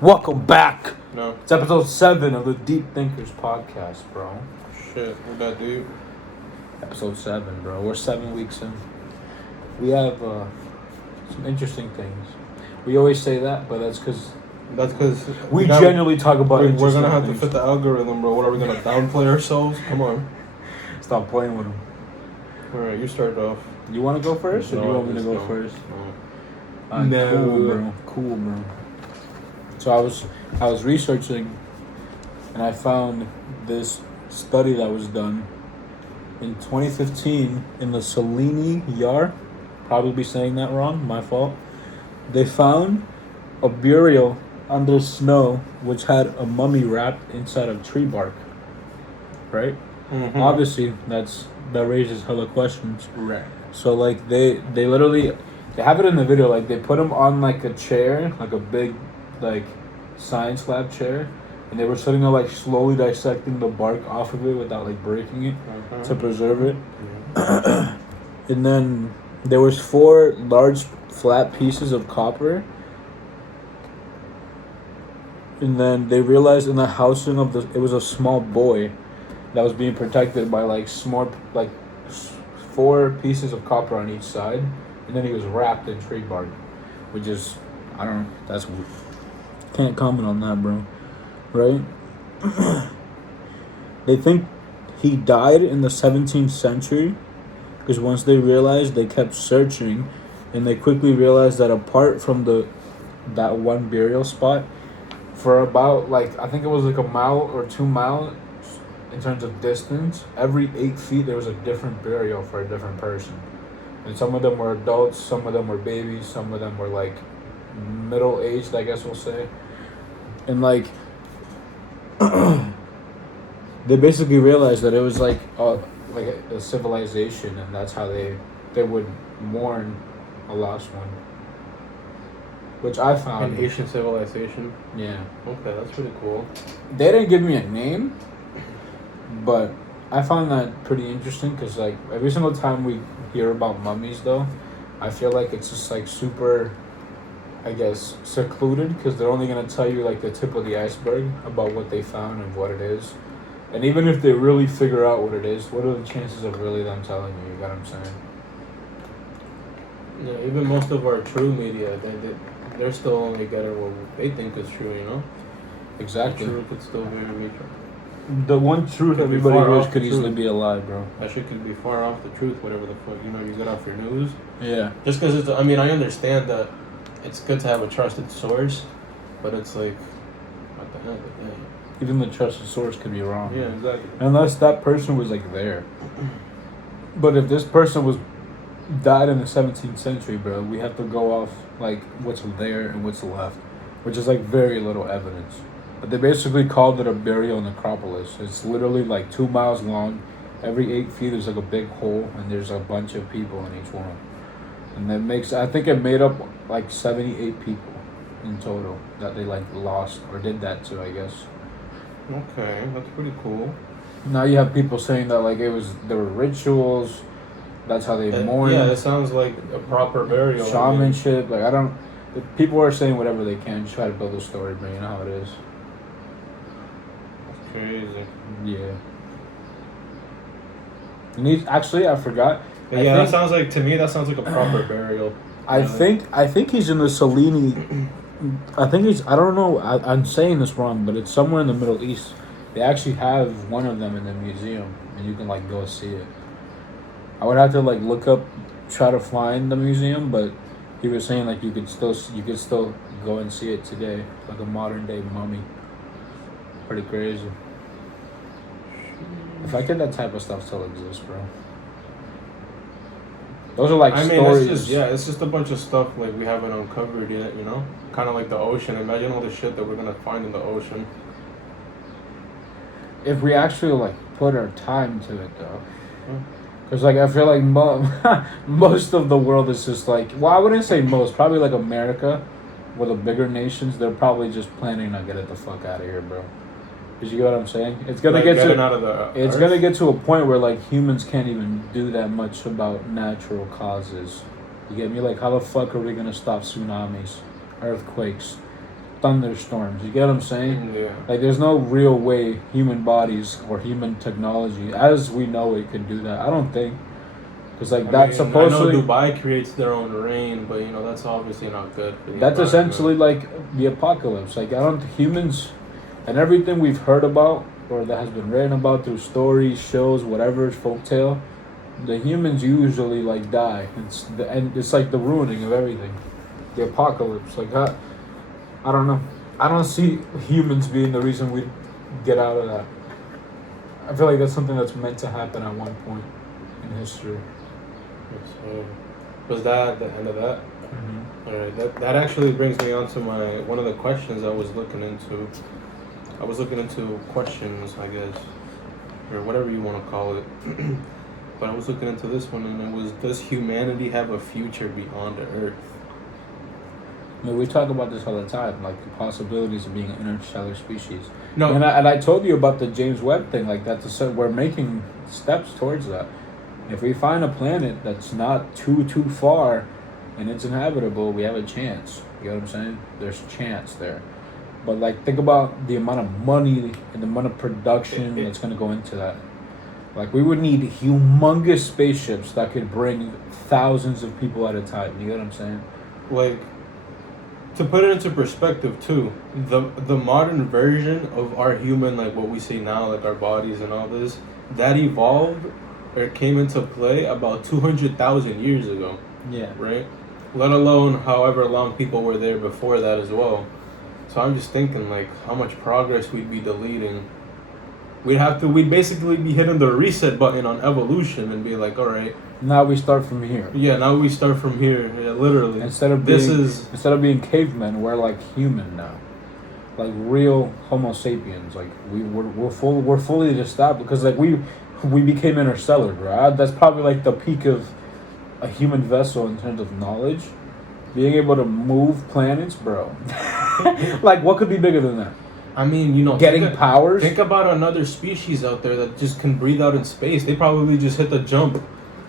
Welcome back. No. It's episode 7 of the Deepthinkers podcast, bro. Shit, we got deep. Episode 7, bro. We're 7 weeks in. We have some interesting things. We always say that, but that's because we genuinely talk about We're interesting gonna have things. to fit the algorithm, bro. What are we gonna downplay ourselves? Come on. Stop playing with them. Alright, you start off. You want to go first, or do you want me to go first? No. Cool, bro. So I was researching, and I found this study that was done in 2015 in the Selene Yar. Probably saying that wrong. My fault. They found a burial under snow which had a mummy wrapped inside of tree bark. Right. Mm-hmm. Obviously, that raises hella questions. Right. So like they literally they have it in the video, like they put him on like a chair, like a big like science lab chair, and they were sitting there like slowly dissecting the bark off of it without like breaking it to preserve it. And then there was 4 large flat pieces of copper. And then they realized in the housing of it was a small boy that was being protected by like 4 pieces of copper on each side, and then he was wrapped in tree bark, which is, I don't know, that's weird. Can't comment on that, bro. Right? They think he died in the 17th century, because once they realized, they kept searching, and they quickly realized that apart from that one burial spot, for about like, I think it was like a mile or 2 miles in terms of distance, every 8 feet there was a different burial for a different person. And some of them were adults, some of them were babies, some of them were like middle-aged, I guess we'll say. And like they basically realized that it was like a civilization, and that's how they would mourn a lost one, which I found An Asian civilization. Yeah. Okay, that's pretty cool. They didn't give me a name, but I found that pretty interesting, because like every single time we hear about mummies though, I feel like it's just like super, I guess, secluded, because they're only going to tell you like the tip of the iceberg about what they found and what it is. And even if they really figure out what it is, what are the chances of really them telling you? You got what I'm saying? Yeah, even most of our true media, they're still only getting what they think is true, you know? Exactly. The truth could still be The one truth Could be everybody far hears off could the easily truth. be a lie, bro. That shit could be far off the truth, whatever the fuck, you know, you get off your news. Yeah. Just because it's, I mean, I understand that it's good to have a trusted source, but it's like, what the hell, yeah. Even the trusted source could be wrong. Yeah, exactly. Unless that person was like there. But if this person died in the 17th century, bro, we have to go off like what's there and what's left, which is like very little evidence. But they basically called it a burial necropolis. It's literally like 2 miles long. Every 8 feet there's like a big hole, and there's a bunch of people in each one. And that makes, I think it made up like 78 people in total that they like lost or did that to, I guess. Okay, that's pretty cool. Now you have people saying that like there were rituals, that's how they mourn. Yeah, it sounds like a proper burial. Shamanship, like people are saying whatever they can to try to build a story, but you know how it is. That's crazy. Yeah. Actually, I forgot. Yeah, that sounds like, to me, that sounds like a proper burial. I think he's in the Selene. I think he's, I don't know, I'm saying this wrong, but it's somewhere in the Middle East. They actually have one of them in the museum, and you can like go see it. I would have to like look up, try to find the museum, but he was saying like you could still go and see it today, like a modern day mummy. Pretty crazy. If I could, that type of stuff still exists, bro. Those are like stories. It's just a bunch of stuff like we haven't uncovered yet, you know? Kind of like the ocean. Imagine all the shit that we're gonna find in the ocean. If we actually like put our time to it, though. Because like I feel like most of the world is just like, well, I wouldn't say most, probably like America, or the bigger nations, they're probably just planning to get it the fuck out of here, bro. Because you get what I'm saying? It's gonna get to out of the it's gonna get to a point where like humans can't even do that much about natural causes. You get me? Like, how the fuck are we gonna stop tsunamis, earthquakes, thunderstorms. You get what I'm saying? Yeah. Like, there's no real way human bodies or human technology, as we know it, can do that. I don't think. Because, like, that's supposedly... I know Dubai creates their own rain, but, that's obviously not good for the That's environment. essentially, like, the apocalypse. Like, I don't... Humans... And everything we've heard about, or that has been written about through stories, shows, whatever, folktale, the humans usually, like, die. And it's like the ruining of everything. The apocalypse. Like, I don't know. I don't see humans being the reason we get out of that. I feel like that's something that's meant to happen at one point in history. So, was that the end of that? Mm-hmm. All right. That actually brings me on to one of the questions I was looking into. I was looking into questions, I guess, or whatever you want to call it. But I was looking into this one, and it was, does humanity have a future beyond the Earth? I mean, we talk about this all the time, like the possibilities of being an interstellar species. No. And I told you about the James Webb thing, like that's we're making steps towards that. If we find a planet that's not too far and it's inhabitable, we have a chance. You know what I'm saying? There's a chance there. But, like, think about the amount of money and the amount of production that's going to go into that. Like, we would need humongous spaceships that could bring thousands of people at a time. You get what I'm saying? Like, to put it into perspective, too, the modern version of our human, like what we see now, like our bodies and all this, that evolved or came into play about 200,000 years ago. Yeah. Right? Let alone however long people were there before that as well. So I'm just thinking, like, how much progress we'd be deleting. We'd basically be hitting the reset button on evolution and be like, all right. Now we start from here. Yeah, now we start from here. Yeah, literally. Instead of being cavemen, we're like human now. Like real Homo sapiens. Like we're fully established because like we became interstellar, bro. That's probably like the peak of a human vessel in terms of knowledge. Being able to move planets, bro. Like, what could be bigger than that? I mean, getting powers. Think about another species out there that just can breathe out in space. They probably just hit the jump.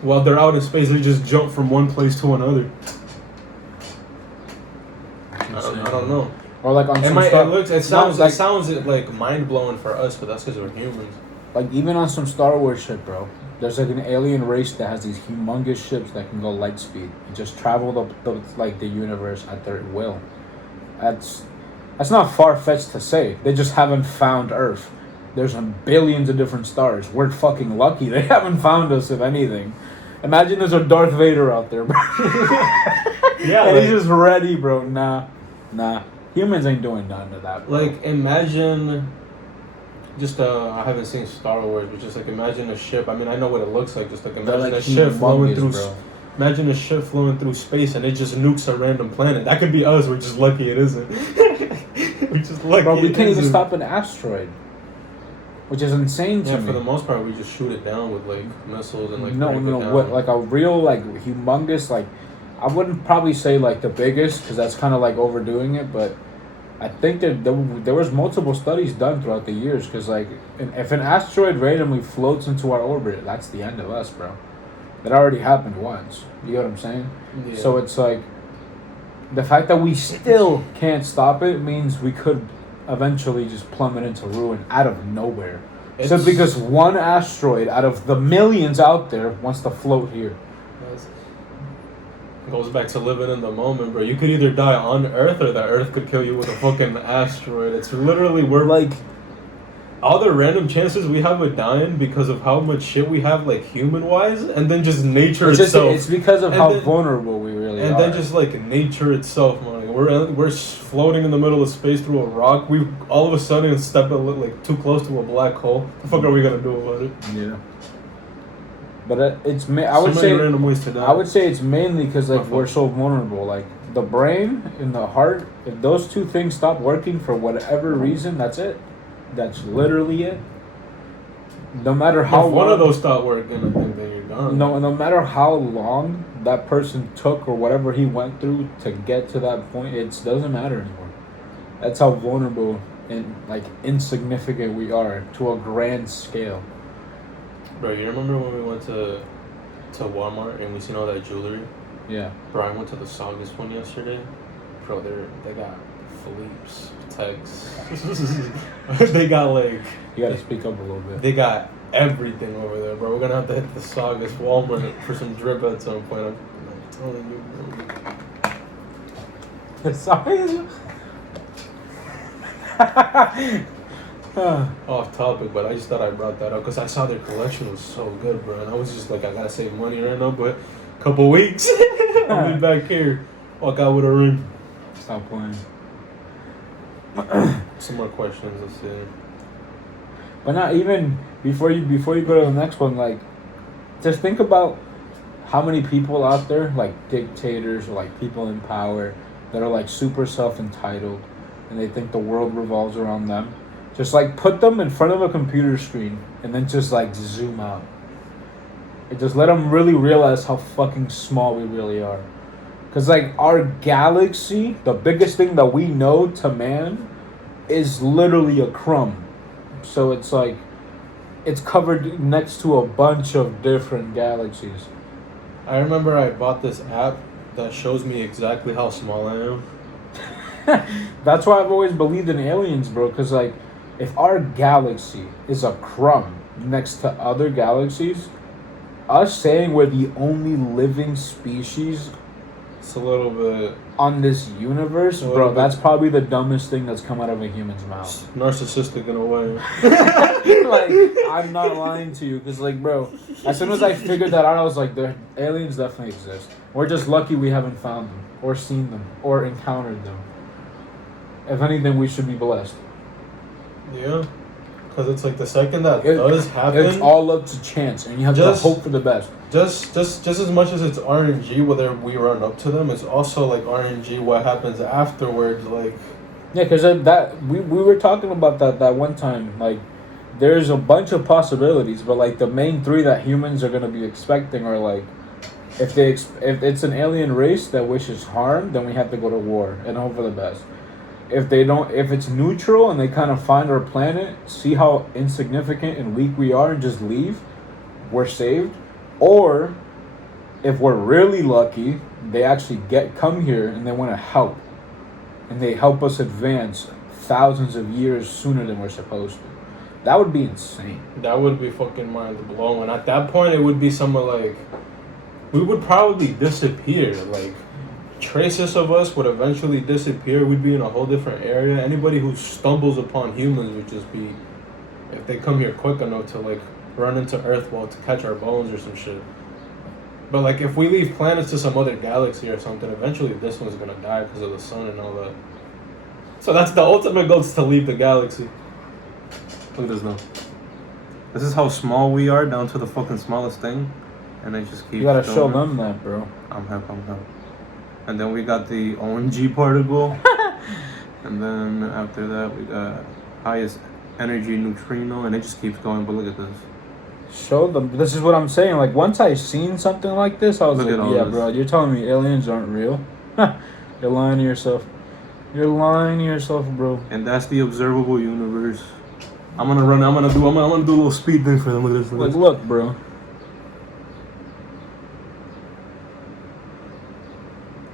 While they're out in space, they just jump from one place to another. I don't know. Or like on it sounds like mind blowing for us, but that's because we're humans. Like even on some Star Wars shit, bro. There's like an alien race that has these humongous ships that can go light speed and just travel the universe at their will. That's not far-fetched to say. They just haven't found Earth. There's billions of different stars. We're fucking lucky they haven't found us, if anything. Imagine there's a Darth Vader out there, bro. Yeah, and he's just ready, bro. Nah. Humans ain't doing none of that, bro. Like, imagine... Just, I haven't seen Star Wars, but just, like, imagine a ship. I mean, I know what it looks like. Just, like, imagine a ship flowing through... Bro. Imagine a ship flowing through space and it just nukes a random planet. That could be us. We're just lucky it isn't. We're just lucky. Bro, we can't even stop an asteroid, which is insane to me. Yeah, for the most part, we just shoot it down with like missiles and like. No. What like a real like humongous like? I wouldn't probably say like the biggest because that's kind of like overdoing it, but I think that there was multiple studies done throughout the years because like if an asteroid randomly floats into our orbit, that's the end of us, bro. That already happened once. You know what I'm saying? Yeah. So it's like the fact that we still can't stop it means we could eventually just plummet into ruin out of nowhere. Just because one asteroid out of the millions out there wants to float here. It goes back to living in the moment, bro. You could either die on Earth or the Earth could kill you with a fucking asteroid. It's literally, we're like... all the random chances we have of dying because of how much shit we have, like, human-wise, and then just nature itself. It's because of how vulnerable we really are. And then just, like, nature itself, man. We're floating in the middle of space through a rock. We all of a sudden step like too close to a black hole. What the fuck are we gonna do about it? Yeah. But I would say it's mainly because, like, we're so vulnerable. Like, the brain and the heart, if those two things stop working for whatever reason, that's it. That's literally it. No matter how if one of those stop working, I think then you're done. No matter how long that person took or whatever he went through to get to that point, it doesn't matter anymore. That's how vulnerable and like insignificant we are to a grand scale. Bro, you remember when we went to Walmart and we seen all that jewelry? Yeah. Bro, I went to the Saugus one yesterday. Bro, they got Philippe's, Tex. They got like. You gotta speak up a little bit. They got everything over there, bro. We're gonna have to hit the Saugus Walmart for some drip at some point. I'm telling you, bro. The Saugus? Off topic, but I just thought I brought that up because I saw their collection was so good, bro. And I was just like, I gotta save money right now, but a couple weeks, I'll be back here. Walk out with a ring. Stop playing. Some more questions, let's see. But not even before you go to the next one, like just think about how many people out there, like dictators or like people in power, that are like super self-entitled and they think the world revolves around them. Just like put them in front of a computer screen and then just like zoom out. And just let them really realize how fucking small we really are. Because like our galaxy, the biggest thing that we know to man is literally a crumb. So it's like, it's covered next to a bunch of different galaxies. I remember I bought this app that shows me exactly how small I am. That's why I've always believed in aliens, bro. Because like, if our galaxy is a crumb next to other galaxies, us saying we're the only living species it's a little bit on this universe, bro, that's probably the dumbest thing that's come out of a human's mouth. Narcissistic in a way. Like, I'm not lying to you, because like, bro, as soon as I figured that out, I was like, the aliens definitely exist. We're just lucky we haven't found them or seen them or encountered them. If anything, we should be blessed. Yeah, because it's like the second that does happen, it's all up to chance, and you have to hope for the best. Just as much as it's RNG whether we run up to them, it's also like RNG what happens afterwards. Like, yeah, because that we were talking about that one time. Like, there's a bunch of possibilities, but like the main three that humans are gonna be expecting are like, if it's an alien race that wishes harm, then we have to go to war and hope for the best. If it's neutral and they kind of find our planet, see how insignificant and weak we are, and just leave, we're saved. Or if we're really lucky, they actually come here and they want to help, and they help us advance thousands of years sooner than we're supposed to. That would be insane. That would be fucking mind blowing. At that point, it would be somewhere like we would probably disappear. Like, traces of us would eventually disappear. We'd be in a whole different area. Anybody who stumbles upon humans would just be, if they come here quick enough to like run into Earth to catch our bones or some shit. But like, if we leave planets to some other galaxy or something, eventually this one's gonna die because of the sun and all that. So that's the ultimate goal, is to leave the galaxy. Look at this now. This is how small we are, down to the fucking smallest thing, and it just keeps. You gotta show them that, bro. I'm hip. And then we got the ONG particle, and then after that we got highest energy neutrino, and it just keeps going. But look at this. Show them. This is what I'm saying. Like, once I seen something like this, I was like, yeah, bro, you're telling me aliens aren't real? You're lying to yourself. You're lying to yourself, bro. And that's the observable universe. I'm gonna do a little speed thing for them. Look at this. Like, look, bro.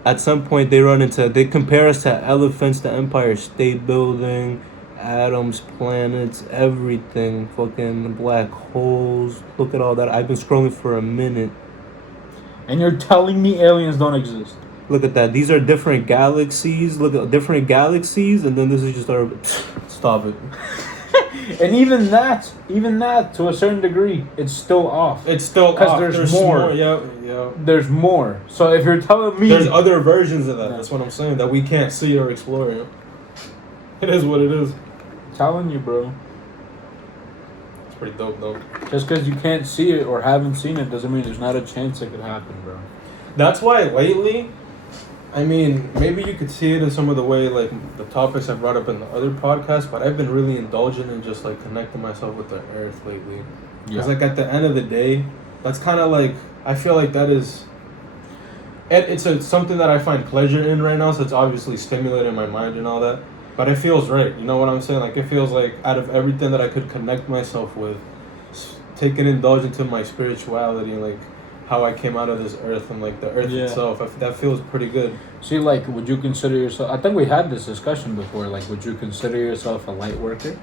At some point, they compare us to elephants, the Empire State Building, atoms, planets, everything, fucking black holes. Look at all that. I've been scrolling for a minute. And you're telling me aliens don't exist? Look at that. These are different galaxies. Look at different galaxies, and then this is just our. Stop it. And even that, to a certain degree, it's still off. It's still off. Because there's more. Yeah. There's more. So if you're telling me... There's other versions of that. Yeah. That's what I'm saying. That we can't see or explore. Yeah. It is what it is. I'm telling you, bro. It's pretty dope, though. Just because you can't see it or haven't seen it doesn't mean there's not a chance it could happen, bro. That's why lately... I mean, maybe you could see it in some of the way, like, the topics I brought up in the other podcast, but I've been really indulgent in just, like, connecting myself with the earth lately. Because, like, at the end of the day, that's kind of, like, I feel like that is... It's something that I find pleasure in right now, so it's obviously stimulating my mind and all that. But it feels right, you know what I'm saying? Like, it feels like out of everything that I could connect myself with, taking indulgence in my spirituality, like, how I came out of this earth and like the earth itself. That feels pretty good. See, like, would you consider yourself? I think we had this discussion before. Like, would you consider yourself a light worker?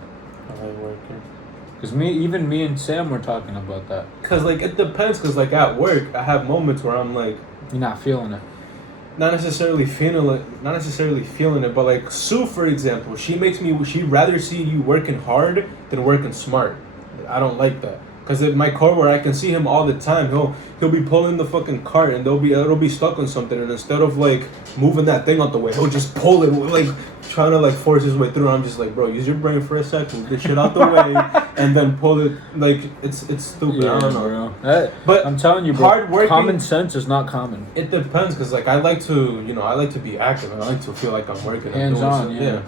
A light worker. Because me and Sam were talking about that. Cause like it depends. Cause like at work, I have moments where I'm like, you're not feeling it. Not necessarily feeling it, but like Sue, for example, she'd rather see you working hard than working smart. I don't like that. Cause at my coworker, I can see him all the time. He'll be pulling the fucking cart and it'll be stuck on something, and instead of like moving that thing out the way, he'll just pull it like trying to like force his way through. I'm just like, bro, use your brain for a sec, move this shit out the way, and then pull it. Like it's stupid. Yeah, I don't know. Bro. But I'm telling you, bro, hard working, common sense is not common. It depends, cause like I like to be active. I like to feel like I'm working. Hands on, yeah.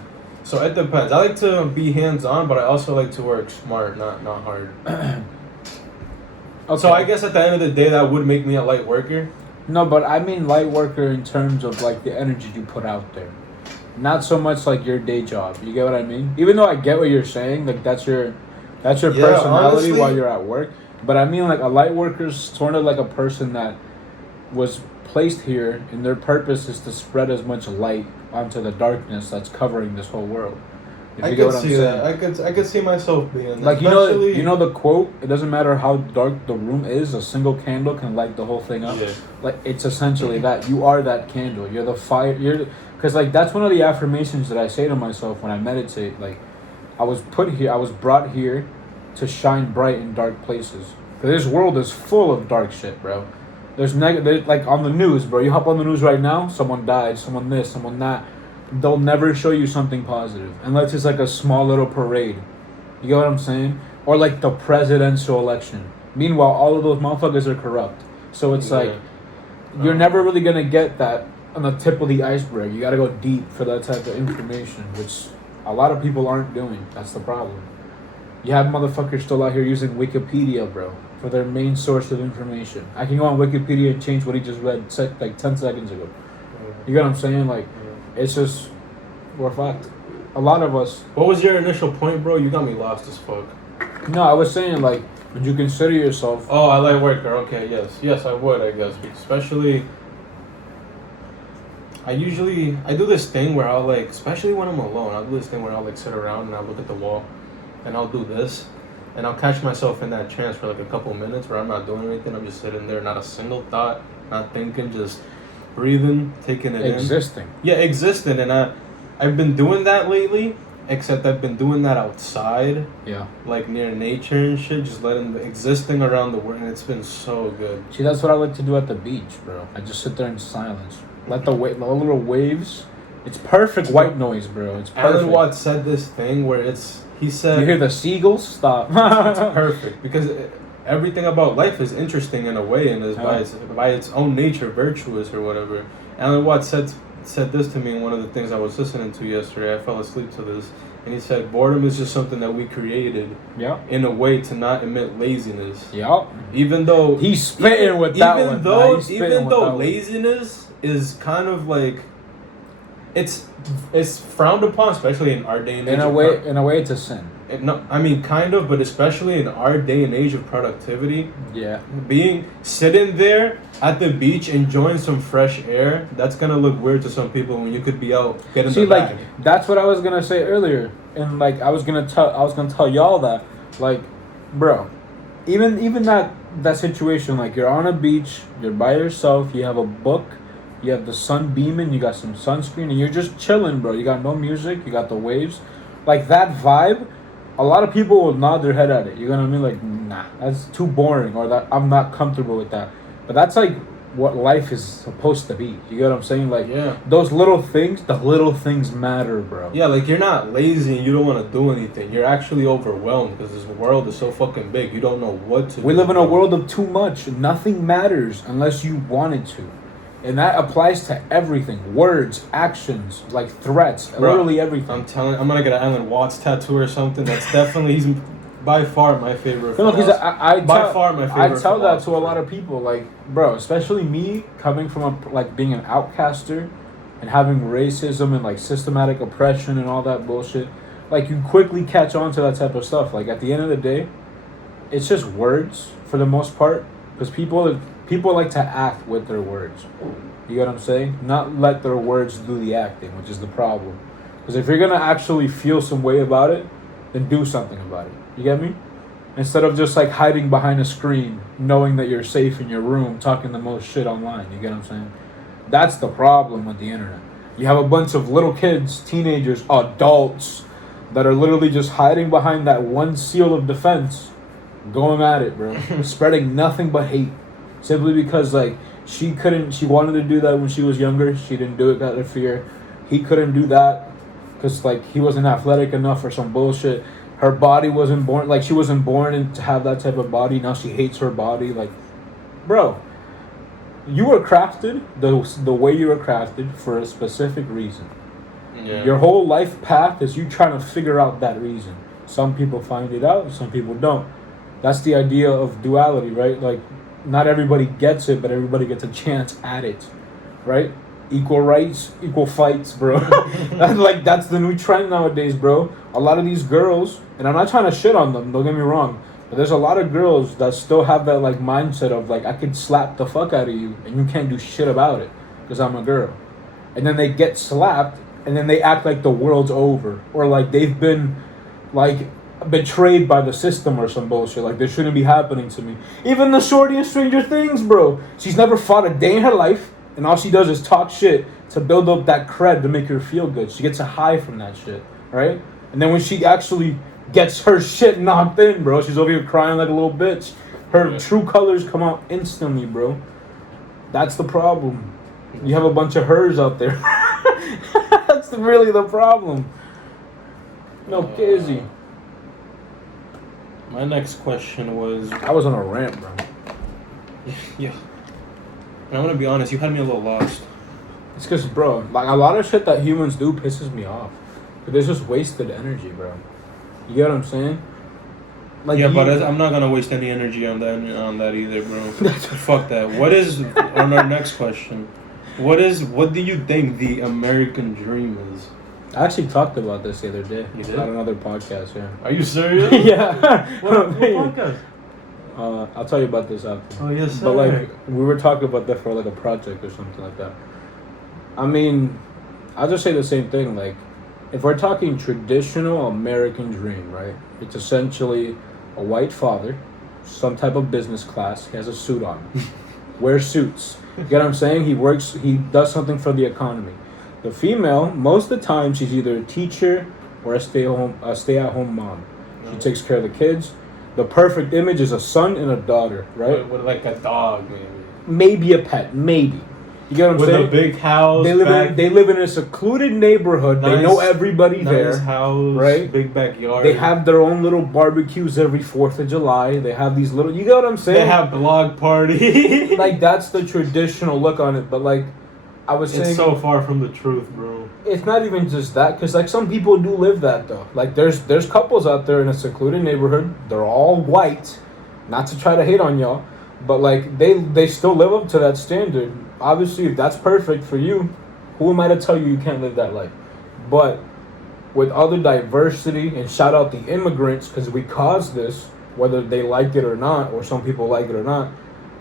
So it depends. I like to be hands on, but I also like to work smart, not hard. Okay. So I guess at the end of the day, that would make me a light worker. No, but I mean light worker in terms of like the energy you put out there. Not so much like your day job. You get what I mean? Even though I get what you're saying, like that's your personality honestly, while you're at work. But I mean like a light worker is sort of like a person that was placed here and their purpose is to spread as much light onto the darkness that's covering this whole world. I could see that. I could see myself being that. Like you know the quote, it doesn't matter how dark the room is, a single candle can light the whole thing up. Yeah. Like it's essentially that. You are that candle. You're the fire. Because like that's one of the affirmations that I say to myself when I meditate. Like I was brought here to shine bright in dark places. This world is full of dark shit, bro. There's like on the news, bro. You hop on the news right now, someone died, someone this, someone that. They'll never show you something positive unless it's like a small little parade. You get what I'm saying? Or like the presidential election. Meanwhile, all of those motherfuckers are corrupt. So it's like you're never really gonna get that on the tip of the iceberg. You gotta go deep for that type of information, which a lot of people aren't doing. That's the problem. You have motherfuckers still out here using Wikipedia, bro, for their main source of information. I can go on Wikipedia and change what he just read like 10 seconds ago. You get what I'm saying? Like, it's just, we're fucked. A lot of us. What was your initial point, bro? You got me lost as fuck. No, I was saying, like, would you consider yourself... Oh, I like worker. Okay, yes. Yes, I would, I guess. Especially... I do this thing where I'll, like, especially when I'm alone, I'll do this thing where I'll, like, sit around and I'll look at the wall. And I'll do this. And I'll catch myself in that trance for, like, a couple minutes where I'm not doing anything. I'm just sitting there, not a single thought, not thinking, just... breathing, taking it existing. Yeah, existing. And I've been doing that lately, except I've been doing that outside. Yeah. Like near nature and shit, just existing around the world, and it's been so good. See, that's what I like to do at the beach, bro. I just sit there in silence. Let the little waves. It's perfect white noise, bro. It's perfect. Alan Watts said this thing where he said... You hear the seagulls? Stop. It's perfect, because... everything about life is interesting in a way, and is by its own nature virtuous or whatever. Alan Watts said this to me in one of the things I was listening to yesterday. I fell asleep to this, and he said boredom is just something that we created in a way to not emit laziness. Yeah. Even though he's spitting with that one. Even though laziness is kind of like it's frowned upon, especially in our day and age. In a way, it's a sin. No, I mean kind of, but especially in our day and age of productivity. Yeah. Sitting there at the beach enjoying some fresh air, that's gonna look weird to some people when you could be out getting the bag. That's what I was gonna say earlier, and like I was gonna tell y'all that, like, bro, even that situation, like you're on a beach, you're by yourself, you have a book, you have the sun beaming, you got some sunscreen, and you're just chilling, bro. You got no music, you got the waves, like that vibe. A lot of people will nod their head at it. You know what I mean? Like, nah, that's too boring, or that I'm not comfortable with that. But that's like what life is supposed to be. You get what I'm saying? Like, those little things, the little things matter, bro. Yeah, like you're not lazy and you don't want to do anything. You're actually overwhelmed because this world is so fucking big. You don't know what to do. We live in a world of too much. Nothing matters unless you wanted to. And that applies to everything. Words, actions, like threats, bro, literally everything. I'm gonna get an Alan Watts tattoo or something. That's definitely, he's by far my favorite. I tell that to a lot of people, like, bro, especially me coming from being an outcaster and having racism and like systematic oppression and all that bullshit. Like, you quickly catch on to that type of stuff. Like, at the end of the day, it's just words for the most part, because people people like to act with their words. You get what I'm saying? Not let their words do the acting, which is the problem. Because if you're going to actually feel some way about it, then do something about it. You get me? Instead of just like hiding behind a screen, knowing that you're safe in your room, talking the most shit online. You get what I'm saying? That's the problem with the internet. You have a bunch of little kids, teenagers, adults that are literally just hiding behind that one seal of defense, going at it, bro. Spreading nothing but hate. Simply because, like, she wanted to do that when she was younger. She didn't do it out of fear. He couldn't do that because, like, he wasn't athletic enough or some bullshit. Her body wasn't born, like, she wasn't born to have that type of body. Now she hates her body. Like, bro, you were crafted the way you were crafted for a specific reason. Yeah. Your whole life path is you trying to figure out that reason. Some people find it out, some people don't. That's the idea of duality, right? Like, not everybody gets it, but everybody gets a chance at it, right? Equal rights, equal fights, bro. That's the new trend nowadays, bro. A lot of these girls, and I'm not trying to shit on them, don't get me wrong, but there's a lot of girls that still have that, like, mindset of, like, I could slap the fuck out of you and you can't do shit about it because I'm a girl. And then they get slapped and then they act like the world's over, or like they've been, like, betrayed by the system or some bullshit. Like, this shouldn't be happening to me. Even the shorty in Stranger Things, bro. She's never fought a day in her life, and all she does is talk shit to build up that cred to make her feel good. She gets a high from that shit, right? And then when she actually gets her shit knocked in, bro, she's over here crying like a little bitch. Her true colors come out instantly, bro. That's the problem. You have a bunch of hers out there. That's really the problem. No, Kizzy. My next question was... I was on a rant, bro. Yeah. And I'm gonna be honest, you had me a little lost. It's because, bro, like, a lot of shit that humans do pisses me off. But there's just wasted energy, bro. You get what I'm saying? Like, yeah, but I'm not gonna waste any energy on that either, bro. Fuck that. What is, on our next question, what do you think the American dream is? I actually talked about this the other day. You did? On another podcast, yeah. Are you serious? Yeah. What podcast? I'll tell you about this after. Oh, yes, sir. But, like, we were talking about that for, like, a project or something like that. I mean, I'll just say the same thing. Like, if we're talking traditional American dream, right? It's essentially a white father, some type of business class. He has a suit on. Wears suits. You get what I'm saying? He does something for the economy. The female, most of the time, she's either a teacher or a stay-at-home mom. She takes care of the kids. The perfect image is a son and a daughter, right? With like a dog, maybe. Maybe a pet, maybe. You get what I'm saying? With a big house. They live in a secluded neighborhood. Nice, they know everybody there. Nice house, right? Big backyard. They have their own little barbecues every 4th of July. They have these little... You get what I'm saying? They have blog party. Like, that's the traditional look on it. But, like, I was saying... It's so far from the truth, bro. It's not even just that. Because, like, some people do live that, though. Like, there's couples out there in a secluded neighborhood. They're all white. Not to try to hate on y'all. But, like, they still live up to that standard. Obviously, if that's perfect for you, who am I to tell you can't live that life? But with other diversity, and shout out the immigrants, because we caused this, whether they like it or not, or some people like it or not,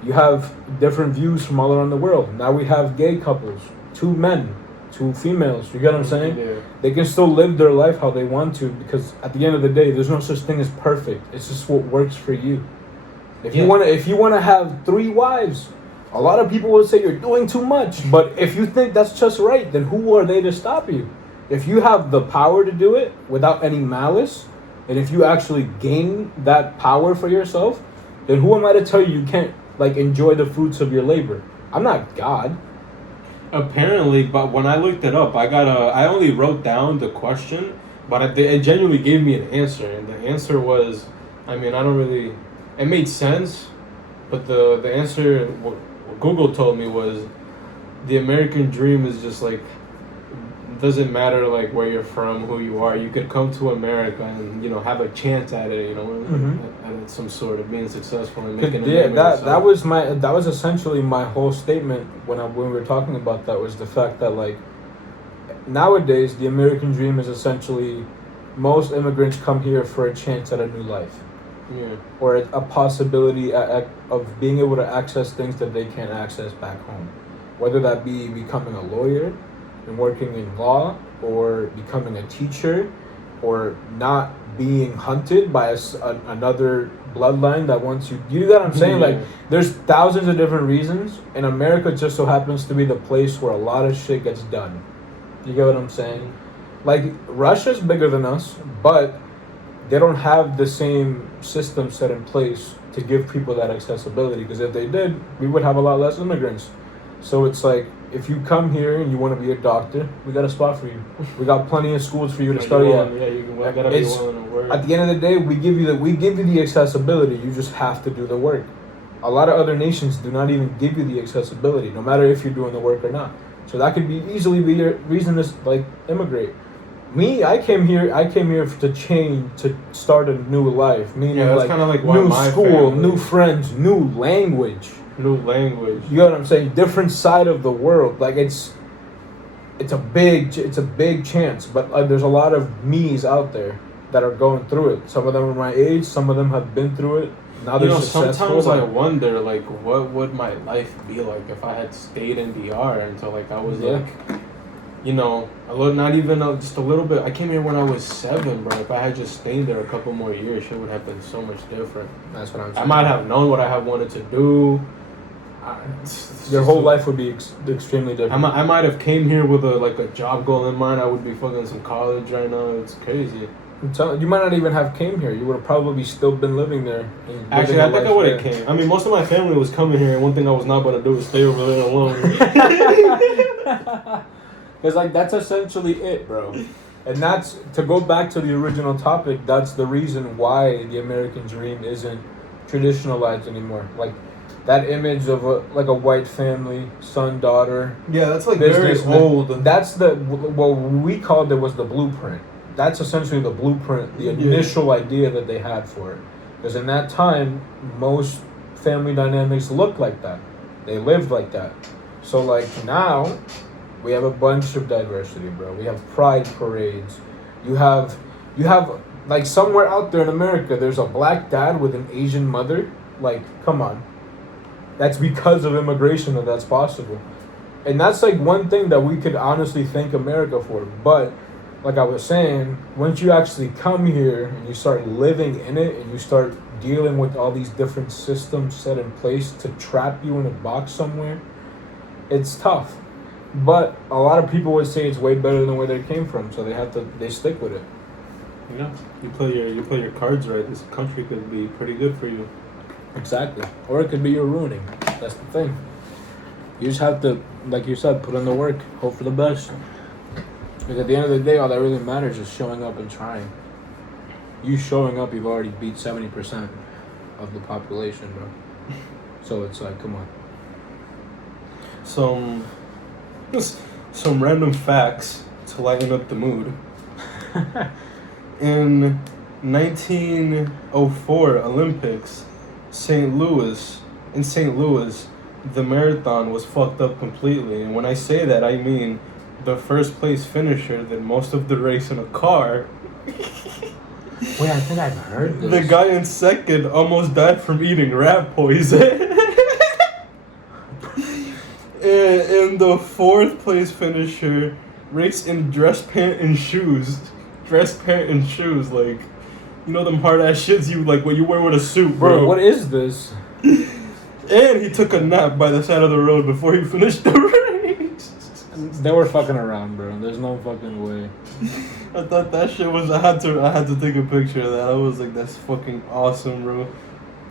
you have different views from all around the world. Now we have gay couples, 2 men, 2 females. You get what I'm saying? Yeah. They can still live their life how they want to, because at the end of the day, there's no such thing as perfect. It's just what works for you. If you wanna have 3 wives, a lot of people will say you're doing too much. But if you think that's just right, then who are they to stop you? If you have the power to do it without any malice, and if you actually gain that power for yourself, then who am I to tell you can't, like, enjoy the fruits of your labor? I'm not God. Apparently, but when I looked it up, I only wrote down the question, but it genuinely gave me an answer, and the answer was, I mean, it made sense, but the answer, what Google told me was, the American dream is just like, it doesn't matter like where you're from, who you are. You could come to America and, you know, have a chance at it, you know, at some sort of being successful and making a name. That was essentially my whole statement when we were talking about that, was the fact that, like, nowadays the American dream is essentially most immigrants come here for a chance at a new life. or a possibility of being able to access things that they can't access back home, whether that be becoming a lawyer and working in law, or becoming a teacher, or not being hunted by another bloodline that wants you. You know what I'm saying? Like, there's thousands of different reasons, and America just so happens to be the place where a lot of shit gets done. You get what I'm saying? Like, Russia's bigger than us, but they don't have the same system set in place to give people that accessibility, because if they did, we would have a lot less immigrants. So it's like, if you come here and you want to be a doctor, we got a spot for you. We got plenty of schools for you to study at. Yeah, you gotta be willing to work. At the end of the day, we give you the accessibility. You just have to do the work. A lot of other nations do not even give you the accessibility, no matter if you're doing the work or not. So that could easily be your reason to like immigrate. Me, I came here to change, to start a new life. Meaning, that's kind of like why new my school, family, new friends, new language. New language. You know what I'm saying? Different side of the world. Like, it's a big chance. But there's a lot of me's out there that are going through it. Some of them are my age. Some of them have been through it. Now they're successful. Sometimes I wonder, like, what would my life be like if I had stayed in DR until like I was like, you know, not even just a little bit. I came here when I was 7, bro. If I had just stayed there a couple more years, shit would have been so much different. That's what I'm saying. I might have known what I have wanted to do. Your whole life would be extremely different. I might have came here with a job goal in mind. I would be fucking some college right now. It's crazy. You might not even have came here. You would have probably still been living there. Actually, I think I would have came. I mean, most of my family was coming here, and one thing I was not going to do was stay over there alone. Because, like, that's essentially it, bro. And that's, to go back to the original topic, that's the reason why the American dream isn't traditionalized anymore. Like, that image of a white family, son, daughter. Yeah, that's like very old. That's we called it was the blueprint. That's essentially the blueprint, the initial idea that they had for it. Because in that time, most family dynamics looked like that. They lived like that. So, like, now, we have a bunch of diversity, bro. We have pride parades. You have, like, somewhere out there in America, there's a black dad with an Asian mother. Like, come on. That's because of immigration that that's possible. And that's, like, one thing that we could honestly thank America for. But, like I was saying, once you actually come here and you start living in it and you start dealing with all these different systems set in place to trap you in a box somewhere, it's tough. But a lot of people would say it's way better than where they came from, so they stick with it. Yeah, you play your cards right. This country could be pretty good for you. Exactly, or it could be your ruining. That's the thing. You just have to, like you said, put in the work, hope for the best. Because at the end of the day, all that really matters is showing up and trying. You showing up, you've already beat 70% of the population, bro. So it's like, come on. Some random facts to lighten up the mood. In 1904 Olympics, St. Louis, the marathon was fucked up completely. And when I say that, I mean the first place finisher did most of the race in a car. Wait, I think I've heard this. The guy in second almost died from eating rat poison. And the fourth place finisher raced in dress pant and shoes. Like, you know them hard ass shits you like what you wear with a suit, bro. What is this? And he took a nap by the side of the road before he finished the race. They were fucking around, bro. There's no fucking way. I thought that shit was. I had to take a picture of that. I was like, that's fucking awesome, bro.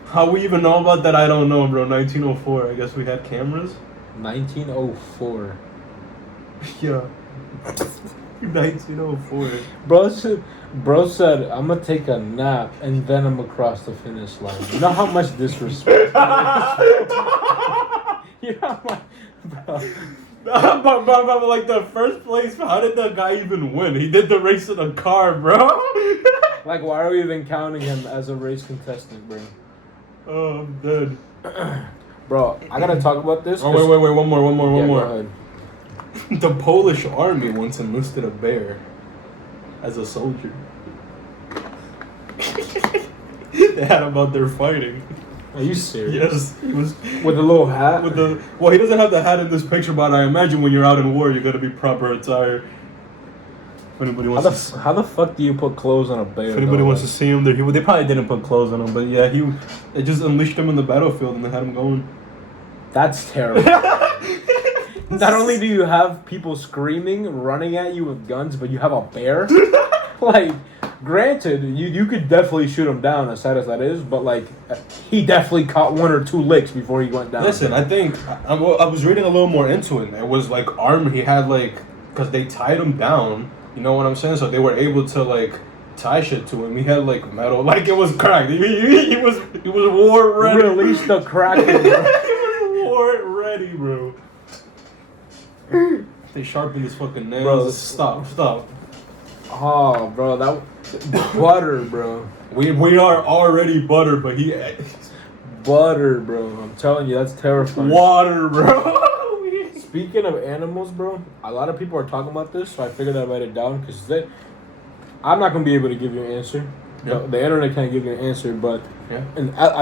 How we even know about that, I don't know, bro. 1904. I guess we had cameras. 1904. Yeah. 1904. Bro said, I'm gonna take a nap and then I'm gonna cross the finish line. You know how much disrespect that is? You know how much, bro. But like the first place, how did the guy even win? He did the race in a car, bro. Like, why are we even counting him as a race contestant, bro? Oh, I'm dead. Bro, I gotta talk about this. Oh, wait, one more. Go ahead. The Polish army once enlisted a bear as a soldier. They had him out there fighting. Are you serious? Yes, he was with a little hat. Well, he doesn't have the hat in this picture, but I imagine when you're out in war, you gotta be proper attire. If anybody wants how the fuck do you put clothes on a bear? If anybody wants to see him, they probably didn't put clothes on him, but yeah, it just unleashed him in the battlefield and they had him going. That's terrible. Not only do you have people screaming, running at you with guns, but you have a bear. Like, granted, you could definitely shoot him down, as sad as that is, but like, he definitely caught 1 or 2 licks before he went down. Listen, I think I was reading a little more into it. It was like armor. He had because they tied him down. You know what I'm saying? So they were able to tie shit to him. He had metal, it was cracked. He was war ready. Release the Kraken, bro. He was war ready, bro. They sharpened his fucking nails. Bro, stop. Oh, bro, that butter, bro. We are already butter, but he butter, bro. I'm telling you, that's terrifying. Water, bro. Speaking of animals, bro, a lot of people are talking about this, so I figured I'd write it down because I'm not gonna be able to give you an answer. Yep. The internet can't give you an answer, but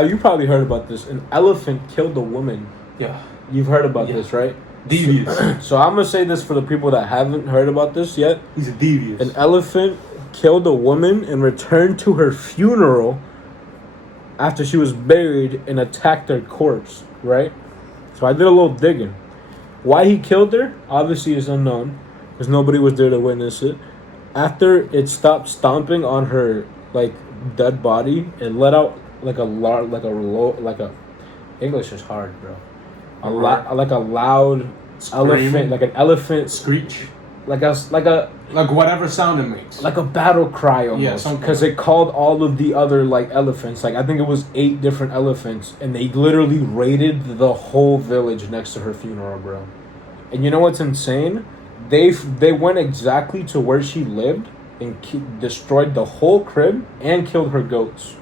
you probably heard about this. An elephant killed a woman. Yeah, you've heard about this, right? Devious. So I'm gonna say this for the people that haven't heard about this yet. He's a devious. An elephant killed a woman and returned to her funeral after she was buried and attacked her corpse, right? So I did a little digging. Why he killed her, obviously, is unknown, because nobody was there to witness it. After it stopped stomping on her dead body, it let out English is hard, bro. A loud scream, elephant, an elephant screech, like whatever sound it makes, like a battle cry almost. Yeah, because it called all of the other elephants. I think it was 8 different elephants, and they literally raided the whole village next to her funeral, bro. And you know what's insane? They went exactly to where she lived and destroyed the whole crib and killed her goats.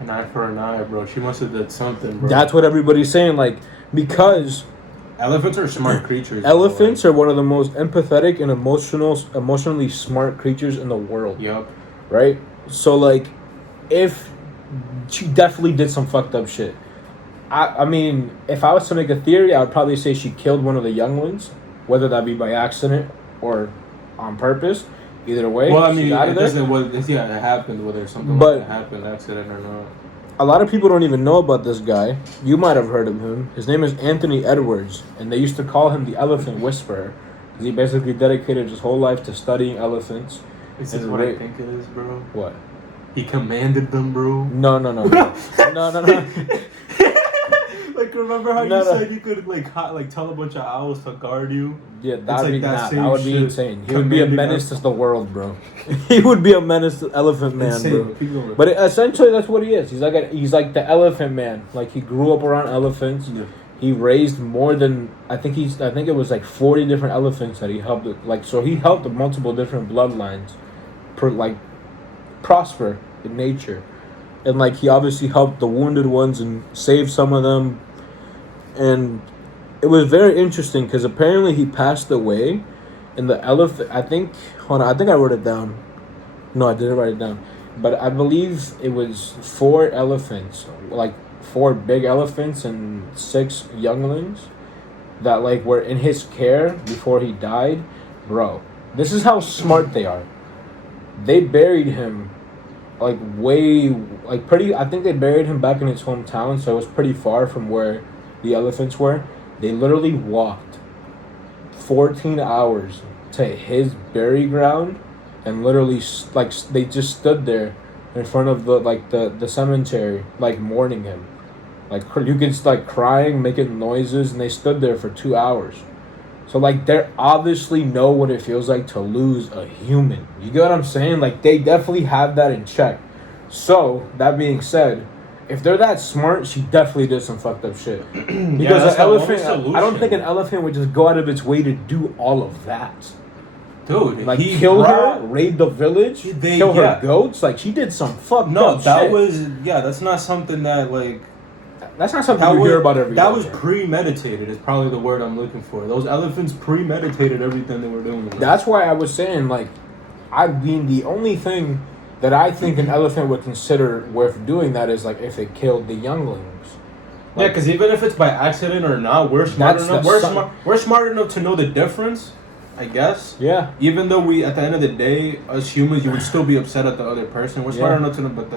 An eye for an eye, bro. She must have did something, bro. That's what everybody's saying, because elephants are smart creatures. Elephants are one of the most empathetic and emotionally smart creatures in the world. Yep. Right? So, if she definitely did some fucked up shit. I mean, if I was to make a theory, I would probably say she killed one of the young ones, whether that be by accident or on purpose. Either way, well, I mean, it happened, whether something like that happened, accident or not. A lot of people don't even know about this guy. You might have heard of him. His name is Anthony Edwards, and they used to call him the Elephant Whisperer, because he basically dedicated his whole life to studying elephants. This is what I think it is, bro. What? He commanded them, bro. No. no. Remember how you said you could tell a bunch of owls to guard you? Yeah, that would be insane. He would be a menace to the world, bro. He would be a menace to Elephant Man, insane, bro. But essentially, that's what he is. He's like the Elephant Man. He grew up around elephants. Yeah. He raised more than I think it was 40 different elephants that he helped. So he helped multiple different bloodlines, prosper in nature, and he obviously helped the wounded ones and saved some of them. And it was very interesting because apparently he passed away, and the elephant. I think I wrote it down. No, I didn't write it down, but I believe it was 4 elephants, 4 big elephants and 6 younglings, that were in his care before he died, bro. This is how smart they are. They buried him, pretty. I think they buried him back in his hometown, so it was pretty far from where the elephants were. They literally walked 14 hours to his bury ground, and literally they just stood there in front of the cemetery mourning him. You could crying, making noises, and they stood there for 2 hours. So they obviously know what it feels like to lose a human. You get what I'm saying? They definitely have that in check. So that being said, if they're that smart, she definitely did some fucked up shit. Because an elephant, I don't think an elephant would just go out of its way to do all of that. Dude, he killed her, raid the village, kill her goats. She did some fucked up shit. That's not something that that's not something you hear about every day. That was premeditated is probably the word I'm looking for. Those elephants premeditated everything they were doing. That's why I was saying, the only thing that I think an elephant would consider worth doing that is like if it killed the younglings. Like, yeah, because even if it's by accident or not, we're smart enough. We're smart enough to know the difference, I guess. Yeah. Even though we, at the end of the day, as humans, you would still be upset at the other person. We're smart enough to know, but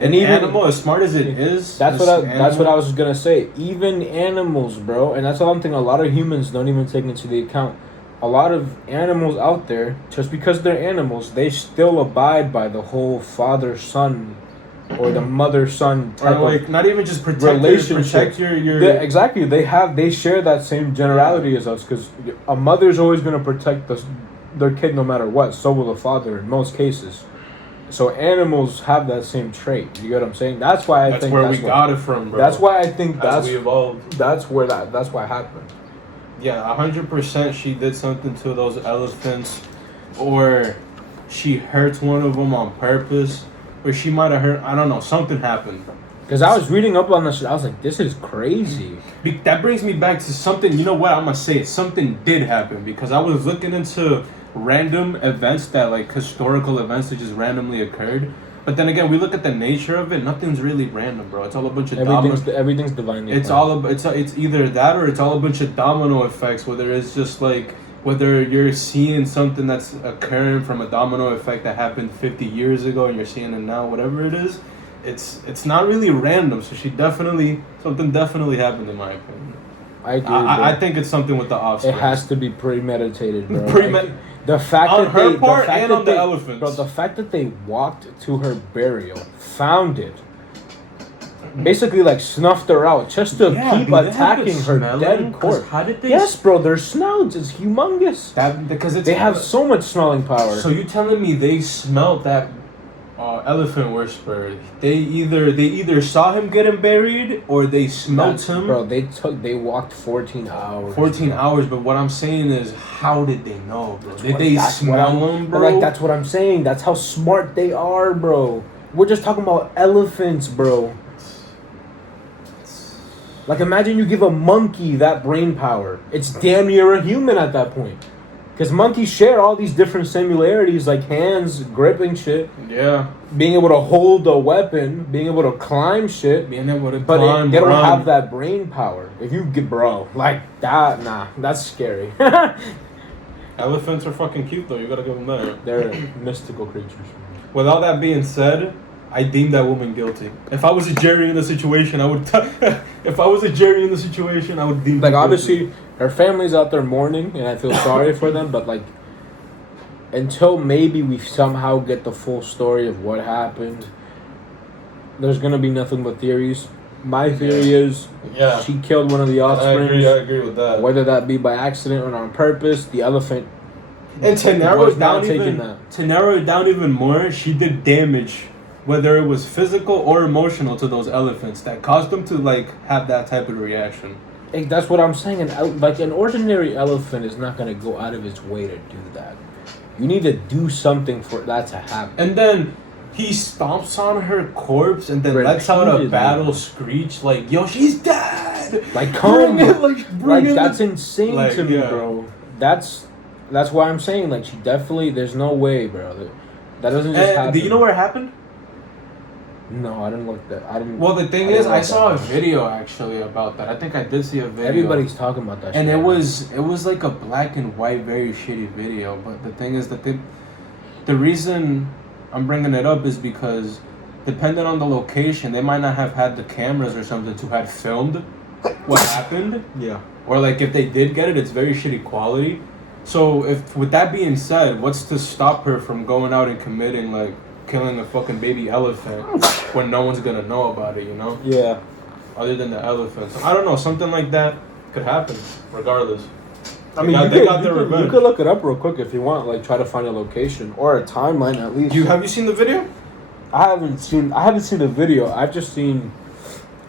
an even animal, as smart as it is, that's what I was gonna say. Even animals, bro, and that's what I'm thinking. A lot of humans don't even take into the account. A lot of animals out there, just because they're animals, they still abide by the whole father-son or the mother-son type or like of not even just relationship. Protect your exactly. They share that same generality as us because a mother's always gonna protect their kid no matter what. So will the father in most cases. So animals have that same trait. You get what I'm saying? That's why I think we got it from, bro. That's why I think we evolved. That's why it happened. Yeah, 100% she did something to those elephants, or she hurt one of them on purpose, or she might have hurt, I don't know, something happened. Because I was reading up on this shit, I was like, this is crazy. That brings me back to something, you know what, I'm going to say it, something did happen, because I was looking into random events that, like, historical events that just randomly occurred. But then again, we look at the nature of it. Nothing's really random, bro. It's all a bunch of everything's divinely. It's it's either that or it's all a bunch of domino effects. Whether it's just like whether you're seeing something that's occurring from a domino effect that happened 50 years ago and you're seeing it now, whatever it is, it's not really random. So something definitely happened in my opinion. I agree. I think it's something with the offspring. It has to be premeditated, bro. The fact on that her part and on the elephants. Bro, the fact that they walked to her burial, found it, basically like snuffed her out just to keep attacking her dead corpse. How did they? Yes, bro, their snouts is humongous. They have so much smelling power. So you telling me they smelled that elephant whisperer? They either saw him getting buried or they smelt him. Bro, they walked 14 hours. 14 hours, but what I'm saying is, how did they know, bro? Did they smell him, bro? Like, that's what I'm saying. That's how smart they are, bro. We're just talking about elephants, bro. Like, imagine you give a monkey that brain power. It's damn near a human at that point. Because monkeys share all these different similarities, like hands, gripping shit. Yeah. Being able to hold a weapon, being able to climb shit. Being able to climb, they don't have that brain power. If you get, bro, like that, nah, that's scary. Elephants are fucking cute, though. You gotta give them that. They're mystical creatures. With all that being said, I deem that woman guilty. If I was a jury in the situation, I would. If I was a jury in the situation, I would deem. Like obviously, her family's out there mourning, and I feel sorry for them. But like, until maybe we somehow get the full story of what happened, there's gonna be nothing but theories. My theory is, she killed one of the offspring. I agree with that. Whether that be by accident or on purpose, the elephant. And to narrow it down even more, she did damage. Whether it was physical or emotional to those elephants that caused them to like have that type of reaction. Hey, that's what I'm saying. An ordinary elephant is not gonna go out of its way to do that. You need to do something for that to happen. And then he stomps on her corpse and then lets out a battle screech like, "Yo, she's dead!" Like, come, that's insane to me, bro. That's why I'm saying like she definitely. There's no way, bro. That doesn't just happen. Do you know where it happened? No, I didn't look that. I didn't. Well, the thing is, I saw a video actually about that. I think I did see a video. Everybody's talking about that. And it was like a black and white, very shitty video. But the thing is that the reason I'm bringing it up is because depending on the location, they might not have had the cameras or something to have filmed what happened. Yeah. Or like if they did get it, it's very shitty quality. So if with that being said, what's to stop her from going out and committing like killing a fucking baby elephant when no one's gonna know about it, you know? Yeah. Other than the elephants. I don't know, something like that could happen, regardless. I mean, you could look it up real quick if you want, like try to find a location or a timeline at least. Have you seen the video? I haven't seen the video. I've seen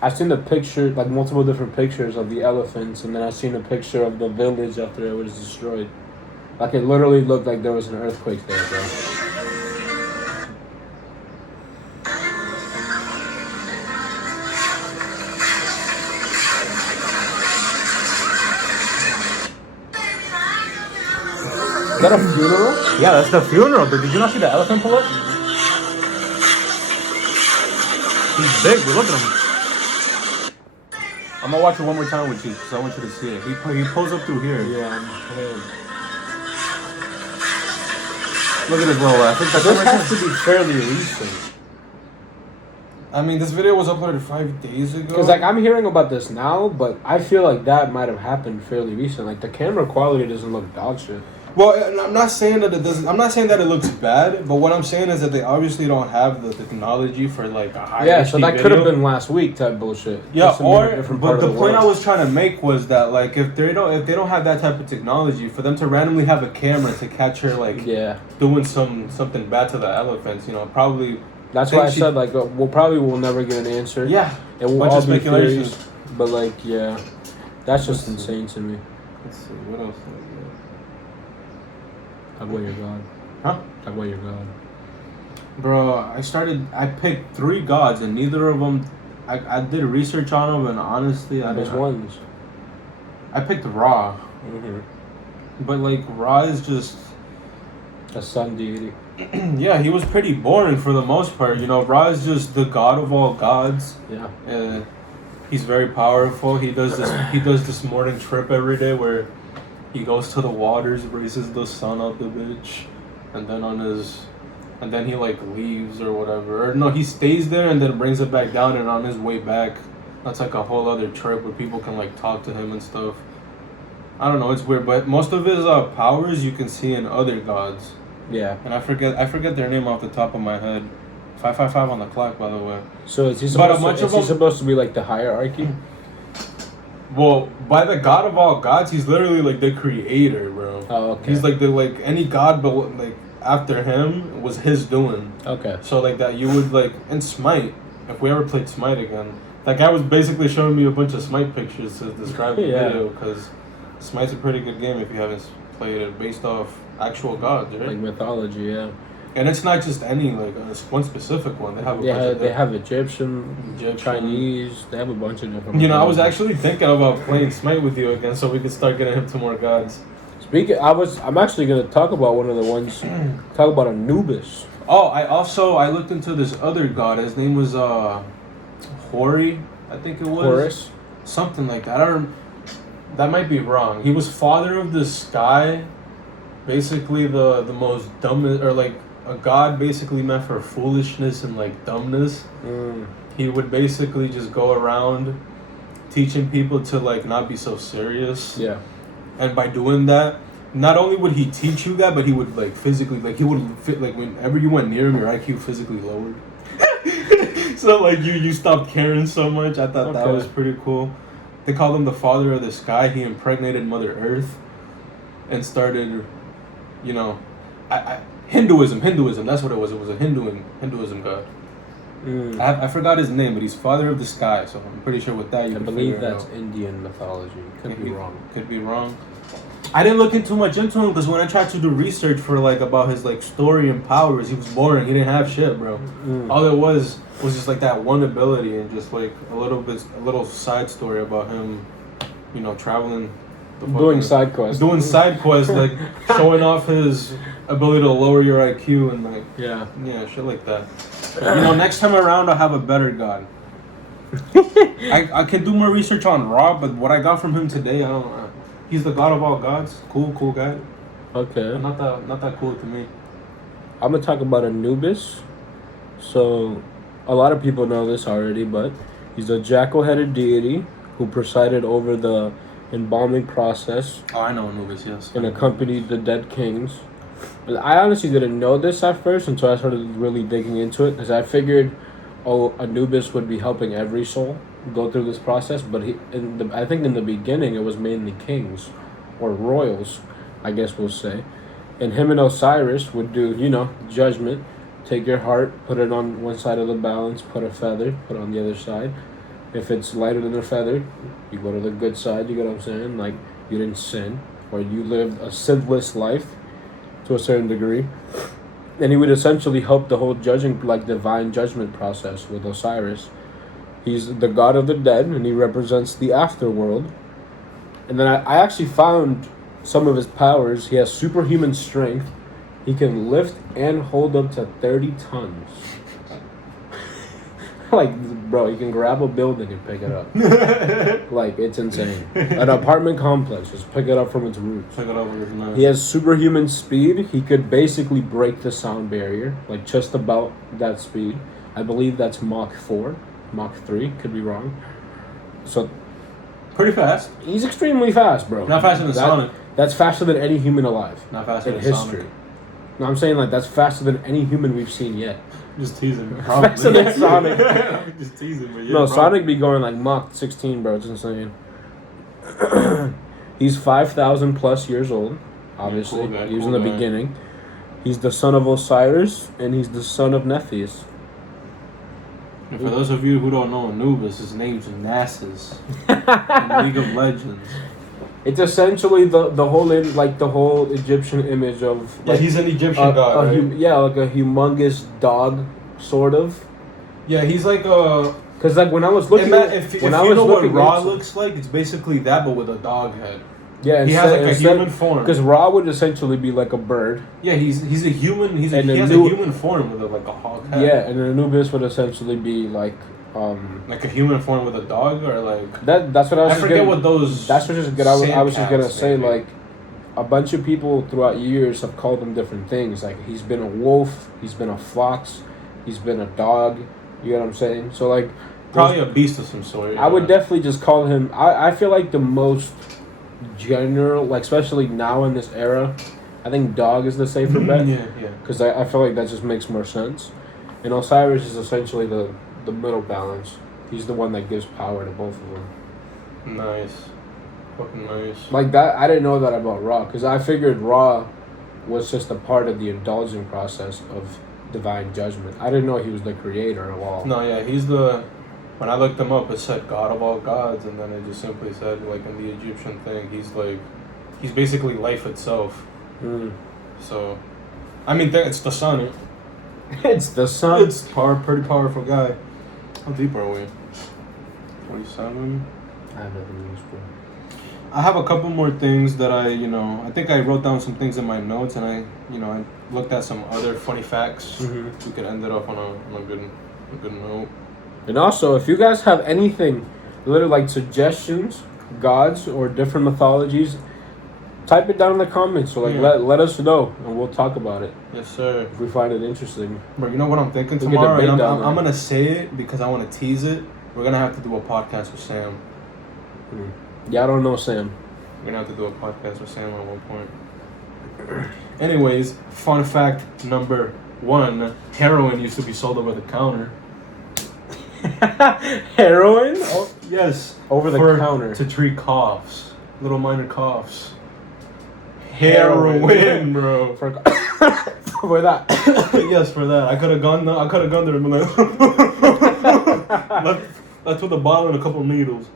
the picture, like multiple different pictures of the elephants, and then I've seen a picture of the village after it was destroyed. Like it literally looked like there was an earthquake there, bro. Is that a funeral? Yeah, that's the funeral. Did you not see the elephant pull up? He's big, but look at him. I'm gonna watch it one more time with you because I want you to see it. He pulls up through here. Yeah. Look at his little ass. This has to be fairly recent. I mean, this video was uploaded 5 days ago. Because, like, I'm hearing about this now, but I feel like that might have happened fairly recent. Like, the camera quality doesn't look dog shit. Well, I'm not saying that it doesn't. I'm not saying that it looks bad, but what I'm saying is that they obviously don't have the technology for like a high. Yeah, HD so that video. could have been last week type bullshit. Yeah, but the point I was was trying to make was that like if they don't have that type of technology, for them to randomly have a camera to catch her like doing something bad to the elephants, you know, probably. That's why I said like we'll never get an answer. Yeah, it will all be theories. But like that's just insane to me. Let's see what else. Talk about your god. Huh? Talk about your god. Bro, I picked 3 gods and neither of them, I did research on them and honestly Which ones? I picked Ra. Mm-hmm. But like Ra is just a sun deity. Yeah, he was pretty boring for the most part. You know, Ra is just the god of all gods. Yeah. He's very powerful. He does this morning trip every day where he goes to the waters, raises the sun out the bitch, and then he like leaves or whatever. Or no, he stays there and then brings it back down, and on his way back, that's like a whole other trip where people can like talk to him and stuff. I don't know, it's weird, but most of his powers you can see in other gods. Yeah. And I forget their name off the top of my head. 555 on the clock, by the way. So is he supposed to be like the hierarchy? Well, by the god of all gods, he's literally like the creator, bro. Oh, okay. He's like any god, but like after him was his doing. Okay. So like that you would like in Smite, if we ever played Smite again, that guy was basically showing me a bunch of Smite pictures to describe the video because Smite's a pretty good game if you haven't played it, based off actual gods, right? Like mythology, yeah. And it's not just any like one specific one. They have they have Egyptian, Chinese. They have a bunch of different. You know, I was actually thinking about playing Smite with you again, so we could start getting him to more gods. I'm actually gonna talk about one of the ones. Talk about Anubis. Oh, I looked into this other god. His name was Hori, I think it was. Horus. Something like that. That might be wrong. He was father of the sky. Basically, the most dumbest, or like a god basically meant for foolishness and like dumbness. He would basically just go around teaching people to like not be so serious. Yeah. And by doing that, not only would he teach you that, but he would like physically, like he would fit, like whenever you went near him, your IQ physically lowered. So like you stopped caring so much. I thought that was pretty cool. They called him the father of the sky. He impregnated Mother Earth and started, you know, Hinduism, that's what it was. It was a Hinduism god. I forgot his name, but he's father of the sky, so I'm pretty sure with that you can believe that's Indian mythology. Could be wrong. I didn't look too much into him because when I tried to do research for like about his like story and powers, he was boring. He didn't have shit, bro. All it was just like that one ability and just like a little side story about him, you know, traveling. Doing side quests, like showing off his ability to lower your IQ and like shit like that. You know, next time around I'll have a better god. I can do more research on Ra, but what I got from him today, I don't know. He's the god of all gods. Cool guy. Okay. Not that cool to me. I'm gonna talk about Anubis. So, a lot of people know this already, but he's a jackal-headed deity who presided over the embalming process. Oh, I know Anubis, yes. And accompanied the dead kings. But I honestly didn't know this at first until I started really digging into it, because I figured, Anubis would be helping every soul go through this process. But I think in the beginning it was mainly kings, or royals, I guess we'll say. And him and Osiris would do, judgment. Take your heart, put it on one side of the balance, put a feather, put it on the other side. If it's lighter than a feather, you go to the good side, you get what I'm saying? Like, you didn't sin, or you lived a sinless life to a certain degree. And he would essentially help the whole divine judgment process with Osiris. He's the god of the dead, and he represents the afterworld. And then I actually found some of his powers. He has superhuman strength. He can lift and hold up to 30 tons. Like, bro, you can grab a building and pick it up. Like, it's insane. An apartment complex, just pick it up from its roots. Pick it up with his knife. He has superhuman speed. He could basically break the sound barrier, like just about that speed. I believe that's Mach 4, Mach 3, could be wrong. So, pretty fast. He's extremely fast, bro. Not faster than Sonic. That's faster than any human alive. Not faster in than history. Sonic. No, I'm saying like that's faster than any human we've seen yet. Just teasing. Faster than Sonic. I'm just teasing, but yeah. No, bro. Sonic be going like Mach 16, bro. It's insane. He's 5,000 plus years old. Obviously, Cool guy, he was cool in the guy. beginning. He's the son of Osiris, and he's the son of Nephthys. And for those of you who don't know Anubis, his name's Nasus in League of Legends. It's essentially the whole Egyptian image of Yeah, like, he's an Egyptian god, right? like a humongous dog, sort of. Yeah, he's like a... Because like when I was looking, If you know what Ra looks like, it's basically that, but with a dog head. Yeah, he has like a human form. Because Ra would essentially be like a bird. Yeah, he's a human. He has a human form with like a hog head. Yeah, and Anubis would essentially be like a human form with a dog, or like that's what I was. I forget what those. That's what I was just gonna say. Maybe. Like a bunch of people throughout years have called him different things. Like he's been a wolf, he's been a fox, he's been a dog. You know what I'm saying? So like probably a beast of some sort. I would definitely just call him. I feel like the most general, like especially now in this era, I think dog is the safer bet. Yeah. Because I feel like that just makes more sense. And Osiris is essentially the middle balance. He's the one that gives power to both of them. Nice. Fucking nice. Like that, I didn't know that about Ra, because I figured Ra was just a part of the indulging process of divine judgment. I didn't know he was the creator of all. No, yeah, he's the... When I looked him up, it said God of all gods, and then it just simply said, like, in the Egyptian thing, he's basically life itself. So, I mean, it's the sun. It's the sun. It's pretty powerful guy. How deep are we? 27? I have nothing useful. I have a couple more things that I think I wrote down some things in my notes, and I looked at some other funny facts. We could end it off on a good note. And also, if you guys have anything, literally like suggestions, gods, or different mythologies, type it down in the comments. So let us know, and we'll talk about it. Yes, sir. If we find it interesting. But you know what I'm thinking We'll get tomorrow? a big And down I'm there. gonna say it because I want to tease it. We're gonna have to do a podcast with Sam. Yeah, I don't know Sam. We're gonna have to do a podcast with Sam at one point. Anyways, fun fact number 1: heroin used to be sold over the counter. Heroin? Yes, Over the counter. to treat coughs, little minor coughs. Heroin. Bro. For that. Yes, for that. I could have gone there and been like, that's with a bottle and a couple needles.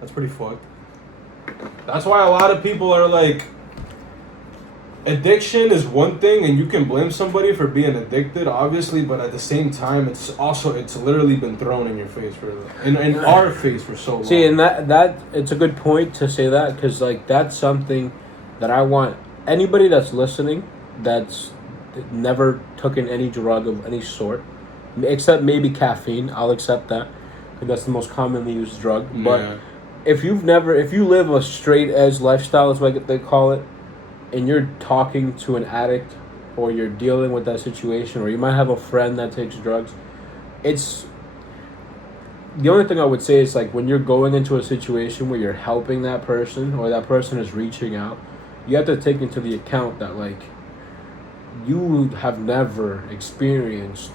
That's pretty fucked. That's why a lot of people are like, addiction is one thing, and you can blame somebody for being addicted, obviously, but at the same time, it's literally been thrown in your face in our face for so long. See, and that it's a good point to say that, because like that's something that I want anybody that's listening that's never taken any drug of any sort, except maybe caffeine. I'll accept that, because that's the most commonly used drug. But if you live a straight edge lifestyle, is what they call it, and you're talking to an addict, or you're dealing with that situation, or you might have a friend that takes drugs, it's the only thing I would say is like when you're going into a situation where you're helping that person, or that person is reaching out, you have to take into the account that like you have never experienced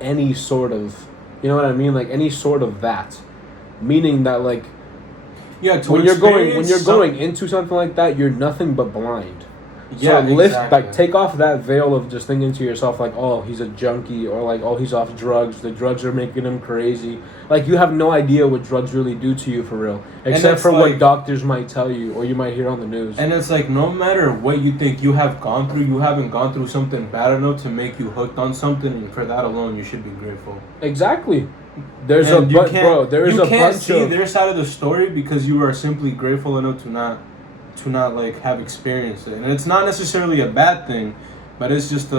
any sort of, you know what I mean, like any sort of that, meaning that like when you're going into something like that, you're nothing but blind. Yeah, so exactly. take off that veil of just thinking to yourself like, oh, he's a junkie, or like, oh, he's off drugs, the drugs are making him crazy. Like, you have no idea what drugs really do to you for real, except for what doctors might tell you, or you might hear on the news. And it's like, no matter what you think you have gone through, you haven't gone through something bad enough to make you hooked on something, and for that alone, you should be grateful. Exactly. You can't see their side of the story because you are simply grateful enough to not like have experienced it, and it's not necessarily a bad thing, but it's just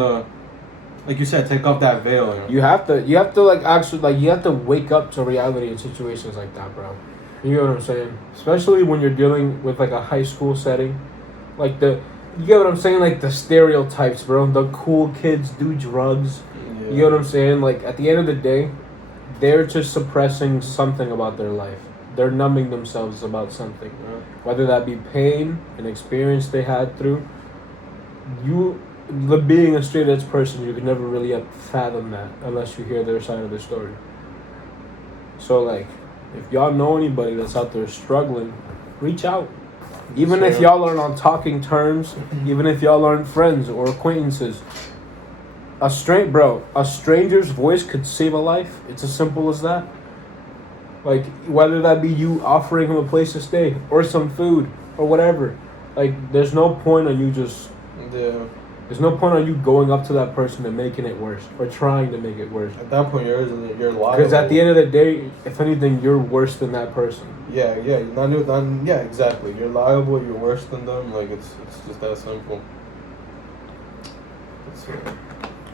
like you said, take off that veil. You have to like actually like you have to wake up to reality in situations like that, bro. You know what I'm saying? Especially when you're dealing with like a high school setting, like you get what I'm saying? Like the stereotypes, bro. The cool kids do drugs. Yeah. You know what I'm saying? Like at the end of the day, they're just suppressing something about their life. They're numbing themselves about something, whether that be pain, an experience they had through. Being a straight edge person, you can never really fathom that unless you hear their side of the story. So like, if y'all know anybody that's out there struggling, reach out. Even if y'all aren't on talking terms, even if y'all aren't friends or acquaintances, a stranger's voice could save a life. It's as simple as that. Like, whether that be you offering him a place to stay or some food or whatever. Like, there's no point on you just... Yeah. There's no point on you going up to that person and making it worse or trying to make it worse. At that point, you're liable. Because at the end of the day, if anything, you're worse than that person. Yeah, exactly. You're liable. You're worse than them. Like it's just that simple.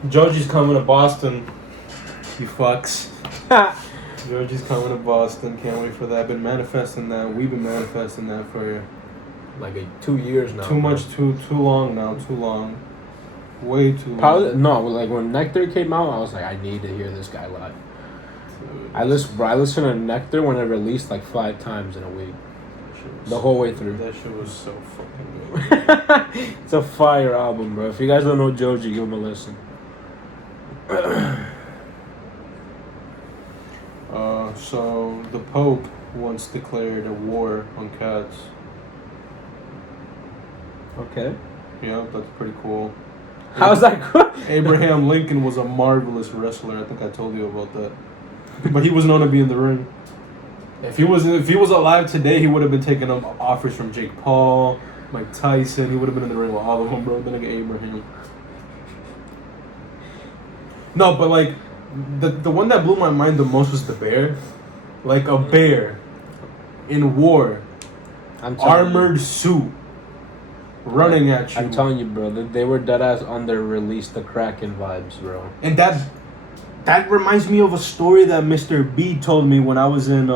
Georgie's coming to Boston. You fucks. Georgie's coming to Boston. Can't wait for that. Been manifesting that. We've been manifesting that for like 2 years now. Too long now. Too long. Way too long. Probably, no, like when Nectar came out, I was like, I need to hear this guy live. I listened to Nectar when it released like 5 times in a week. The whole way through. That shit was so fucking good. It's a fire album, bro. If you guys don't know Joji, give him a listen. So the Pope once declared a war on cats. Okay. Yeah, that's pretty cool. How's that cool? Abraham Lincoln was a marvelous wrestler. I think I told you about that. But he was known to be in the ring. If he was alive today, he would have been taking up offers from Jake Paul, Mike Tyson. He would have been in the ring with all of them, bro. Then like Abraham. No, but like the one that blew my mind the most was the bear. Like a bear in war, armored suit, running at you. I'm telling you, bro. They were dead ass on their release the Kraken vibes, bro. And that reminds me of a story that Mr. B told me when I was in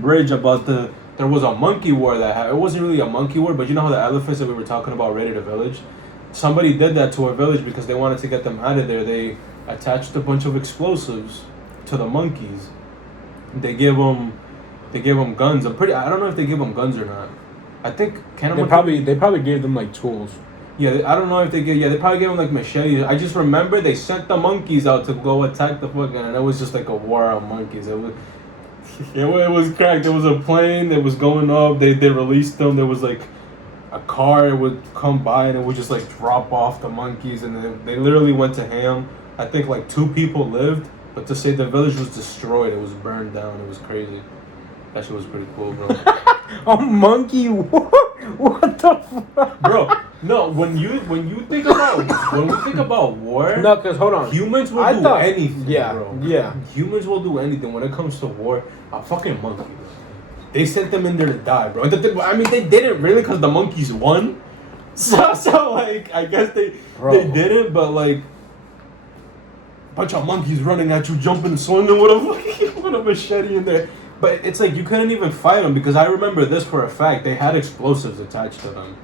Bridge about there was a monkey war that happened. It wasn't really a monkey war, but you know how the elephants that we were talking about raided a village? Somebody did that to a village because they wanted to get them out of there. They attached a bunch of explosives to the monkeys. They gave them guns. I don't know if they gave them guns or not. I think they probably gave them like tools. Yeah, I don't know if they they probably gave them like machetes. I just remember they sent the monkeys out to go attack the fucking, and it was just like a war on monkeys. It was cracked. There was a plane that was going up. They released them. There was like a car would come by and it would just like drop off the monkeys, and they literally went to ham. I think like 2 people lived, but to say the village was destroyed, it was burned down. It was crazy. That shit was pretty cool, bro. A monkey? What the fuck? Bro, no, when we think about war, no, because hold on, humans will do anything, yeah, bro. Yeah, humans will do anything when it comes to war. A fucking monkey, bro. They sent them in there to die, bro. I mean, they didn't really because the monkeys won. So like, I guess they didn't, but like, bunch of monkeys running at you, jumping, swinging with a machete in there. But it's like you couldn't even fight them because I remember this for a fact. They had explosives attached to them.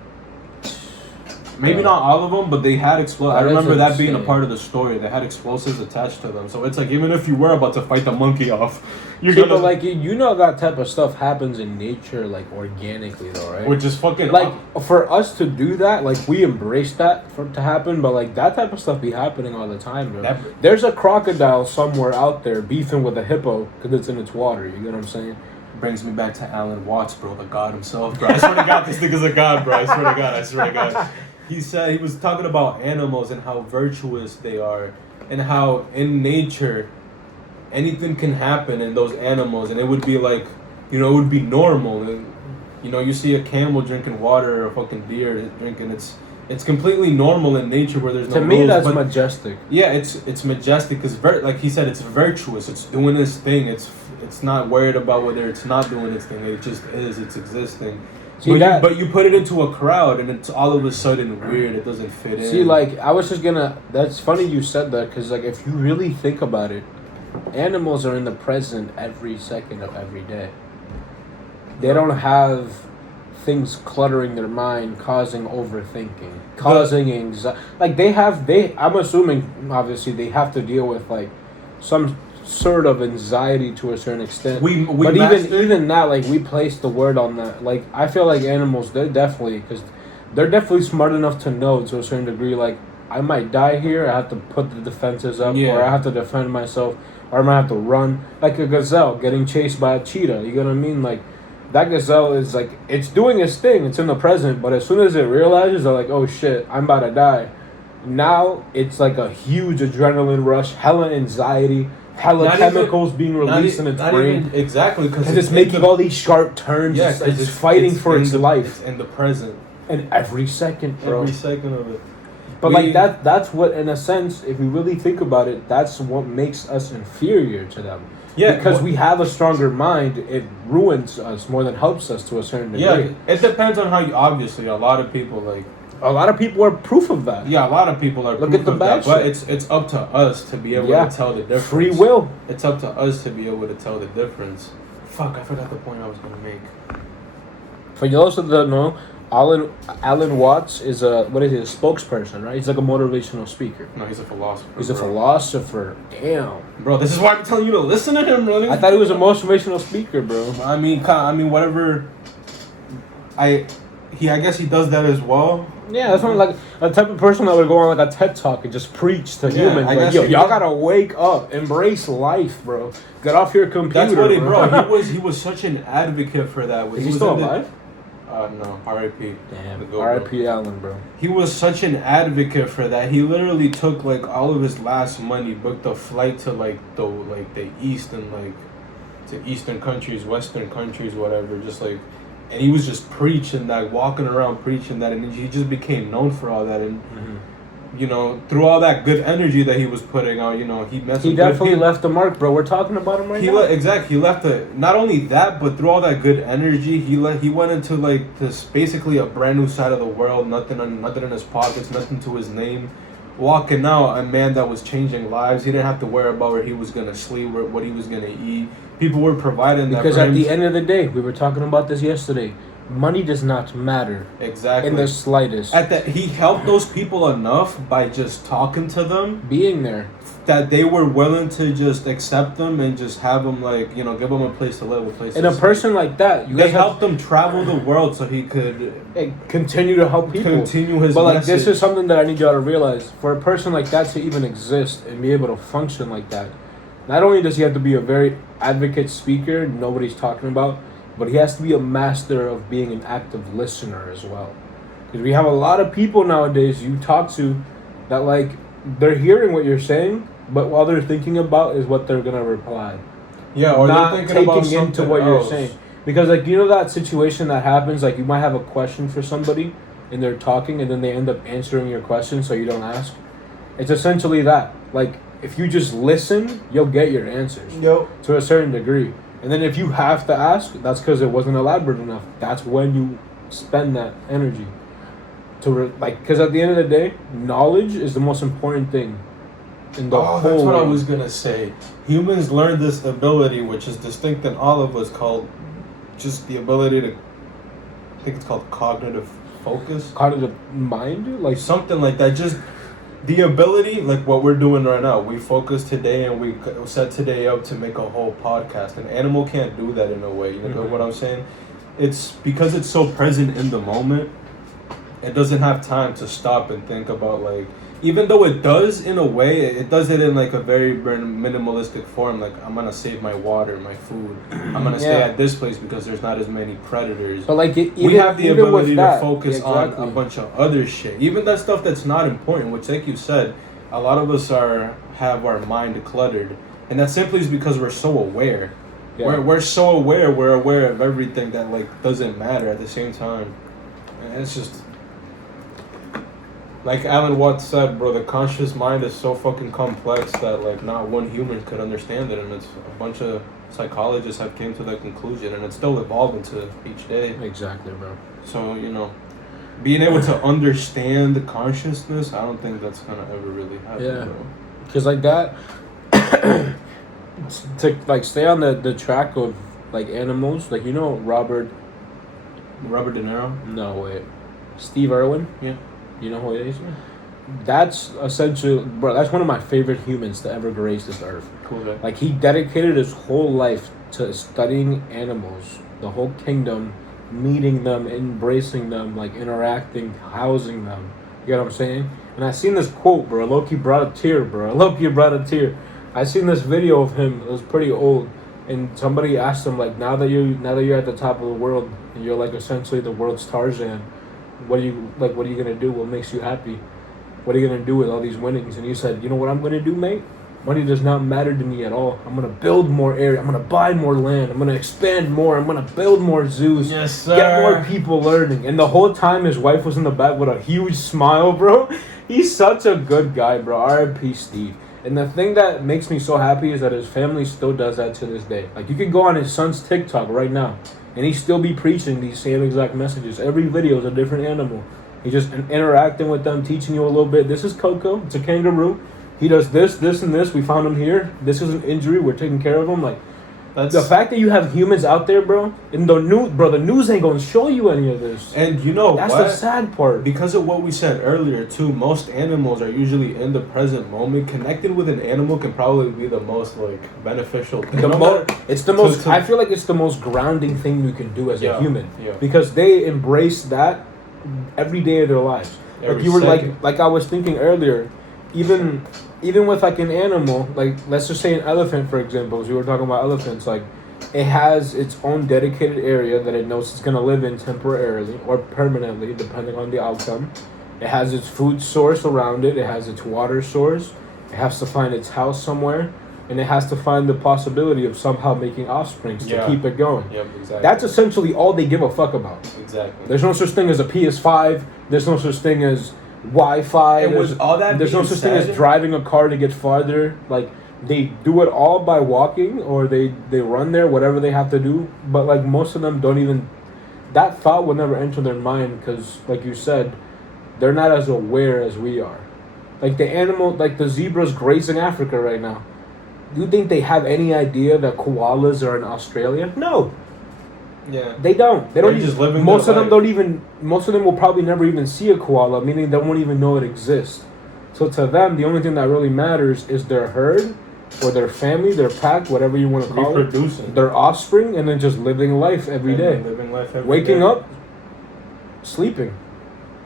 Maybe not all of them, but they had explosives. I remember that being a part of the story. They had explosives attached to them. So it's like even if you were about to fight the monkey off, but like that type of stuff happens in nature, like organically, though, right? Which is fucking like for us to do that, like we embrace that to happen, but like that type of stuff be happening all the time, bro. There's a crocodile somewhere out there beefing with a hippo because it's in its water. You get what I'm saying? Brings me back to Alan Watts, bro, the god himself, bro. I swear to God, this nigga's a god, bro. I swear to God. He said he was talking about animals and how virtuous they are, and how in nature anything can happen in those animals, and it would be like, it would be normal. And, you see a camel drinking water or a fucking deer drinking. It's completely normal in nature where there's no rules. To me, that's majestic. Yeah, it's majestic because like he said, it's virtuous. It's doing its thing. It's not worried about whether it's not doing its thing. It just is. It's existing. See that? But you put it into a crowd, and it's all of a sudden weird. It doesn't fit in. See, like, I was just gonna... That's funny you said that, because, like, if you really think about it, animals are in the present every second of every day. They don't have things cluttering their mind, causing overthinking, causing anxiety. Like, I'm assuming, obviously, they have to deal with, like, some sort of anxiety to a certain extent. But even that, like, we place the word on that. Like, I feel like animals, they're definitely smart enough to know to a certain degree, like, I might die here, I have to put the defenses up, or I have to defend myself, or I might have to run. Like a gazelle getting chased by a cheetah, you know what I mean? Like, that gazelle is, like, it's doing its thing, it's in the present, but as soon as it realizes, they're like, oh shit, I'm about to die. Now, it's like a huge adrenaline rush, hella anxiety, hella chemicals being released in its brain. Exactly, because it's making all these sharp turns. Yes, it's fighting for its life. It's in the present. And every second, bro. Every second of it. But like that's what, in a sense, if you really think about it, that's what makes us inferior to them. Yeah. Because we have a stronger mind, it ruins us more than helps us to a certain degree. Yeah, it depends on how you, obviously, a lot of people are proof of that. Yeah, a lot of people are proof of that. But it's up to us to be able to tell the difference. Free will. It's up to us to be able to tell the difference. Fuck, I forgot the point I was going to make. For those that don't know, Alan Watts is a spokesperson, right? He's like a motivational speaker. No, he's a philosopher. He's a philosopher. Damn. Bro, this is why I'm telling you to listen to him, bro. I thought he was a motivational speaker, bro. I mean, whatever. I guess he does that as well. Yeah, that's not like a type of person that would go on like a TED Talk and just preach to humans. Like, y'all gotta wake up, embrace life, bro. Get off your computer. That's what bro. He was such an advocate for that. Is he still alive? No, R.I.P. Damn, R.I.P. Allen, bro. He was such an advocate for that. He literally took like all of his last money, booked a flight to the east and to eastern countries, western countries, whatever. Just like, and he was just preaching that, walking around preaching that, and he just became known for all that. And you know, through all that good energy that he was putting out, you know, he definitely left a mark, bro. We're talking about him right now. Exactly. He left not only that, but through all that good energy, he went into like this basically a brand new side of the world. Nothing in his pockets, nothing to his name. Walking out, a man that was changing lives. He didn't have to worry about where he was gonna sleep, what he was gonna eat. People were providing that. Because at the end of the day, we were talking about this yesterday. Money does not matter. Exactly. In the slightest. He helped those people enough by just talking to them, being there, that they were willing to just accept them and just have them, like, you know, give them a place to live, a place. And a person like that, they helped him travel the world so he could continue to help people. Continue his. But like, message. this is something that I need y'all to realize. For a person like that to even exist and be able to function like that, not only does he have to be a very advocate speaker nobody's talking about, but he has to be a master of being an active listener as well. Because we have a lot of people nowadays you talk to that, like, they're hearing what you're saying, but all they're thinking about is what they're going to reply. Yeah, or not they're thinking about taking into what else. you're saying. Because, like, you know that situation that happens, like, you might have a question for somebody, and they're talking, and then they end up answering your question so you don't ask? It's essentially that. Like, if you just listen, you'll get your answers. Yep. To a certain degree. And then if you have to ask, that's because it wasn't elaborate enough. That's when you spend that energy. Because at the end of the day, knowledge is the most important thing in the whole that's what world. I was going to say. Humans learn this ability, which is distinct in all of us, called just the ability to, I think it's called cognitive focus. Cognitive mind? Like something like that. Just the ability, like what we're doing right now. We focus today and we set today up to make a whole podcast. An animal can't do that in a way. You know what I'm saying? It's because it's so present in the moment. It doesn't have time to stop and think about, like, even though it does in a way, it does it in like a very minimalistic form. Like, I'm gonna save my water, my food. I'm gonna stay at this place because there's not as many predators. But like, we have the ability to focus on a bunch of other shit. Even that stuff that's not important, which, like you said, a lot of us have our mind cluttered, and that simply is because we're so aware. Yeah. We're so aware. We're aware of everything that, like, doesn't matter at the same time. And it's just. like Alan Watts said, bro, the conscious mind is so fucking complex that like not one human could understand it, and it's a bunch of psychologists have came to that conclusion, and it's still evolving to each day. Exactly, bro. So being able to understand the consciousness, I don't think that's gonna ever really happen. Yeah. Bro. Because like that, to like stay on the track of like animals, like Robert Robert De Niro. No wait, Steve Irwin. Yeah. You know who it is? That's essentially, bro. That's one of my favorite humans to ever grace this earth. Cool guy. Like he dedicated his whole life to studying animals, the whole kingdom, meeting them, embracing them, like interacting, housing them. You get what I'm saying? And I seen this quote, bro. Loki brought a tear, bro. Loki brought a tear. I seen this video of him. It was pretty old, and somebody asked him like, now that you're at the top of the world, and you're like essentially the world's Tarzan, what are you gonna do? What makes you happy? What are you gonna do with all these winnings? And he said, you know what I'm gonna do, mate? Money does not matter to me at all. I'm gonna build more area. I'm gonna buy more land. I'm gonna expand more. I'm gonna build more zoos. Yes, sir. Get more people learning. And the whole time his wife was in the back with a huge smile, bro. He's such a good guy, bro. R.I.P. Steve. And the thing that makes me so happy is that his family still does that to this day. Like you can go on his son's TikTok right now, and he still be preaching these same exact messages. Every video is a different animal. He's just interacting with them, teaching you a little bit. This is Coco. It's a kangaroo. He does this, this, and this. We found him here. This is an injury. We're taking care of him. Like, the fact that you have humans out there, bro, in the news ain't gonna show you any of this. And that's the sad part. Because of what we said earlier too, most animals are usually in the present moment. Connecting with an animal can probably be the most like beneficial thing. I feel like it's the most grounding thing you can do as a human. Yeah. Because they embrace that every day of their lives. Every like you were second. like I was thinking earlier, even with like an animal, like let's just say an elephant, for example, as we were talking about elephants, like it has its own dedicated area that it knows it's going to live in temporarily or permanently, depending on the outcome. It has its food source around it. It has its water source. It has to find its house somewhere. And it has to find the possibility of somehow making offspring to keep it going. Yep, exactly. That's essentially all they give a fuck about. Exactly. There's no such thing as a PS5. There's no such thing as Wi-Fi. There's no such thing as driving a car to get farther. Like, they do it all by walking, or they run there, whatever they have to do. But like most of them don't even, that thought will never enter their mind, because like you said, they're not as aware as we are. Like the zebras grazing Africa right now. Do you think they have any idea that koalas are in Australia? No. Yeah. They don't. They don't They're just living most their of them life. don't even. Most of them will probably never even see a koala, meaning they won't even know it exists. So to them, the only thing that really matters is their herd, or their family, their pack, whatever you want to call Reproducing. it, their offspring, and then just living life every day. Living life every Waking day. up, sleeping,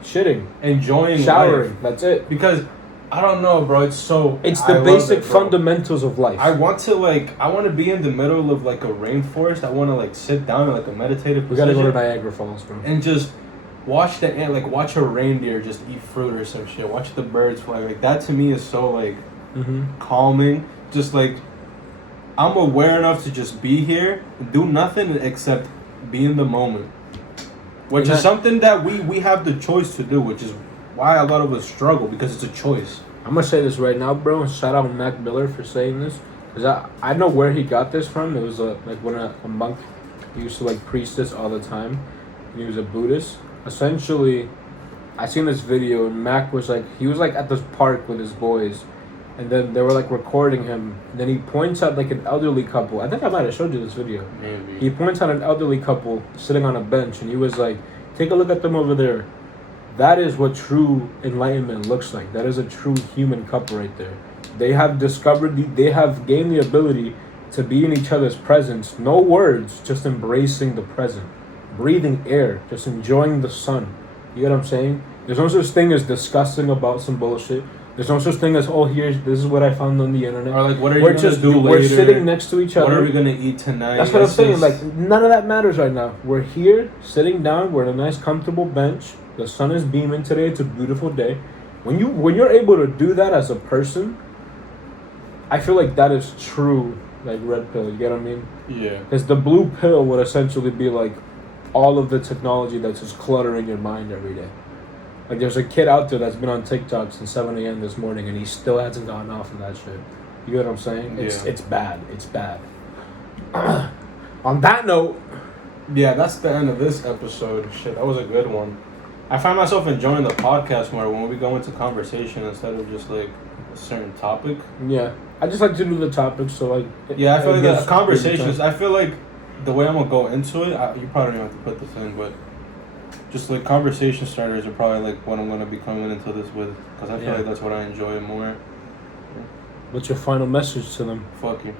shitting, enjoying showering. life. That's it. Because I don't know, bro. It's the basic fundamentals of life. I want to be in the middle of like a rainforest. I want to like sit down in like a meditative We gotta position go to Niagara Falls, bro. and just watch watch a reindeer just eat fruit or some shit. Watch the birds fly. Like that to me is so like calming. Just like I'm aware enough to just be here and do nothing except be in the moment. Which is something that we have the choice to do, which is why a lot of us struggle, because it's a choice. I'm gonna say this right now, bro. Shout out Mac Miller for saying this, because I know where he got this from. It was like when a monk, he used to like preach this all the time, and he was a Buddhist. Essentially, I seen this video, and Mac was like, he was like at this park with his boys, and then they were like recording him. And then he points at like an elderly couple. I think I might have showed you this video. Maybe. He points at an elderly couple sitting on a bench, and he was like, take a look at them over there. That is what true enlightenment looks like. That is a true human couple right there. They have they have gained the ability to be in each other's presence. No words, just embracing the present. Breathing air, just enjoying the sun. You get what I'm saying? There's no such thing as discussing about some bullshit. There's no such thing as, this is what I found on the internet. Or like, what are you gonna do later? We're sitting next to each other. What are we gonna eat tonight? That's what I'm saying. Like, none of that matters right now. We're here, sitting down. We're on a nice, comfortable bench. The sun is beaming today. It's a beautiful day. When you're able to do that as a person, I feel like that is true, like, red pill. You get what I mean? Yeah. Because the blue pill would essentially be like all of the technology that's just cluttering your mind every day. Like, there's a kid out there that's been on TikTok since 7 a.m. this morning, and he still hasn't gotten off of that shit. You get what I'm saying? It's bad. It's bad. On that note, yeah, that's the end of this episode. Shit, that was a good one. I find myself enjoying the podcast more when we go into conversation instead of just like a certain topic. Yeah, I just like to do the topics, so like. Yeah, I feel like the conversations. I feel like the way I'm gonna go into it, you probably don't have to put this in, but just like conversation starters are probably like what I'm gonna be coming into this with, because I feel like that's what I enjoy more. What's your final message to them? Fuck you.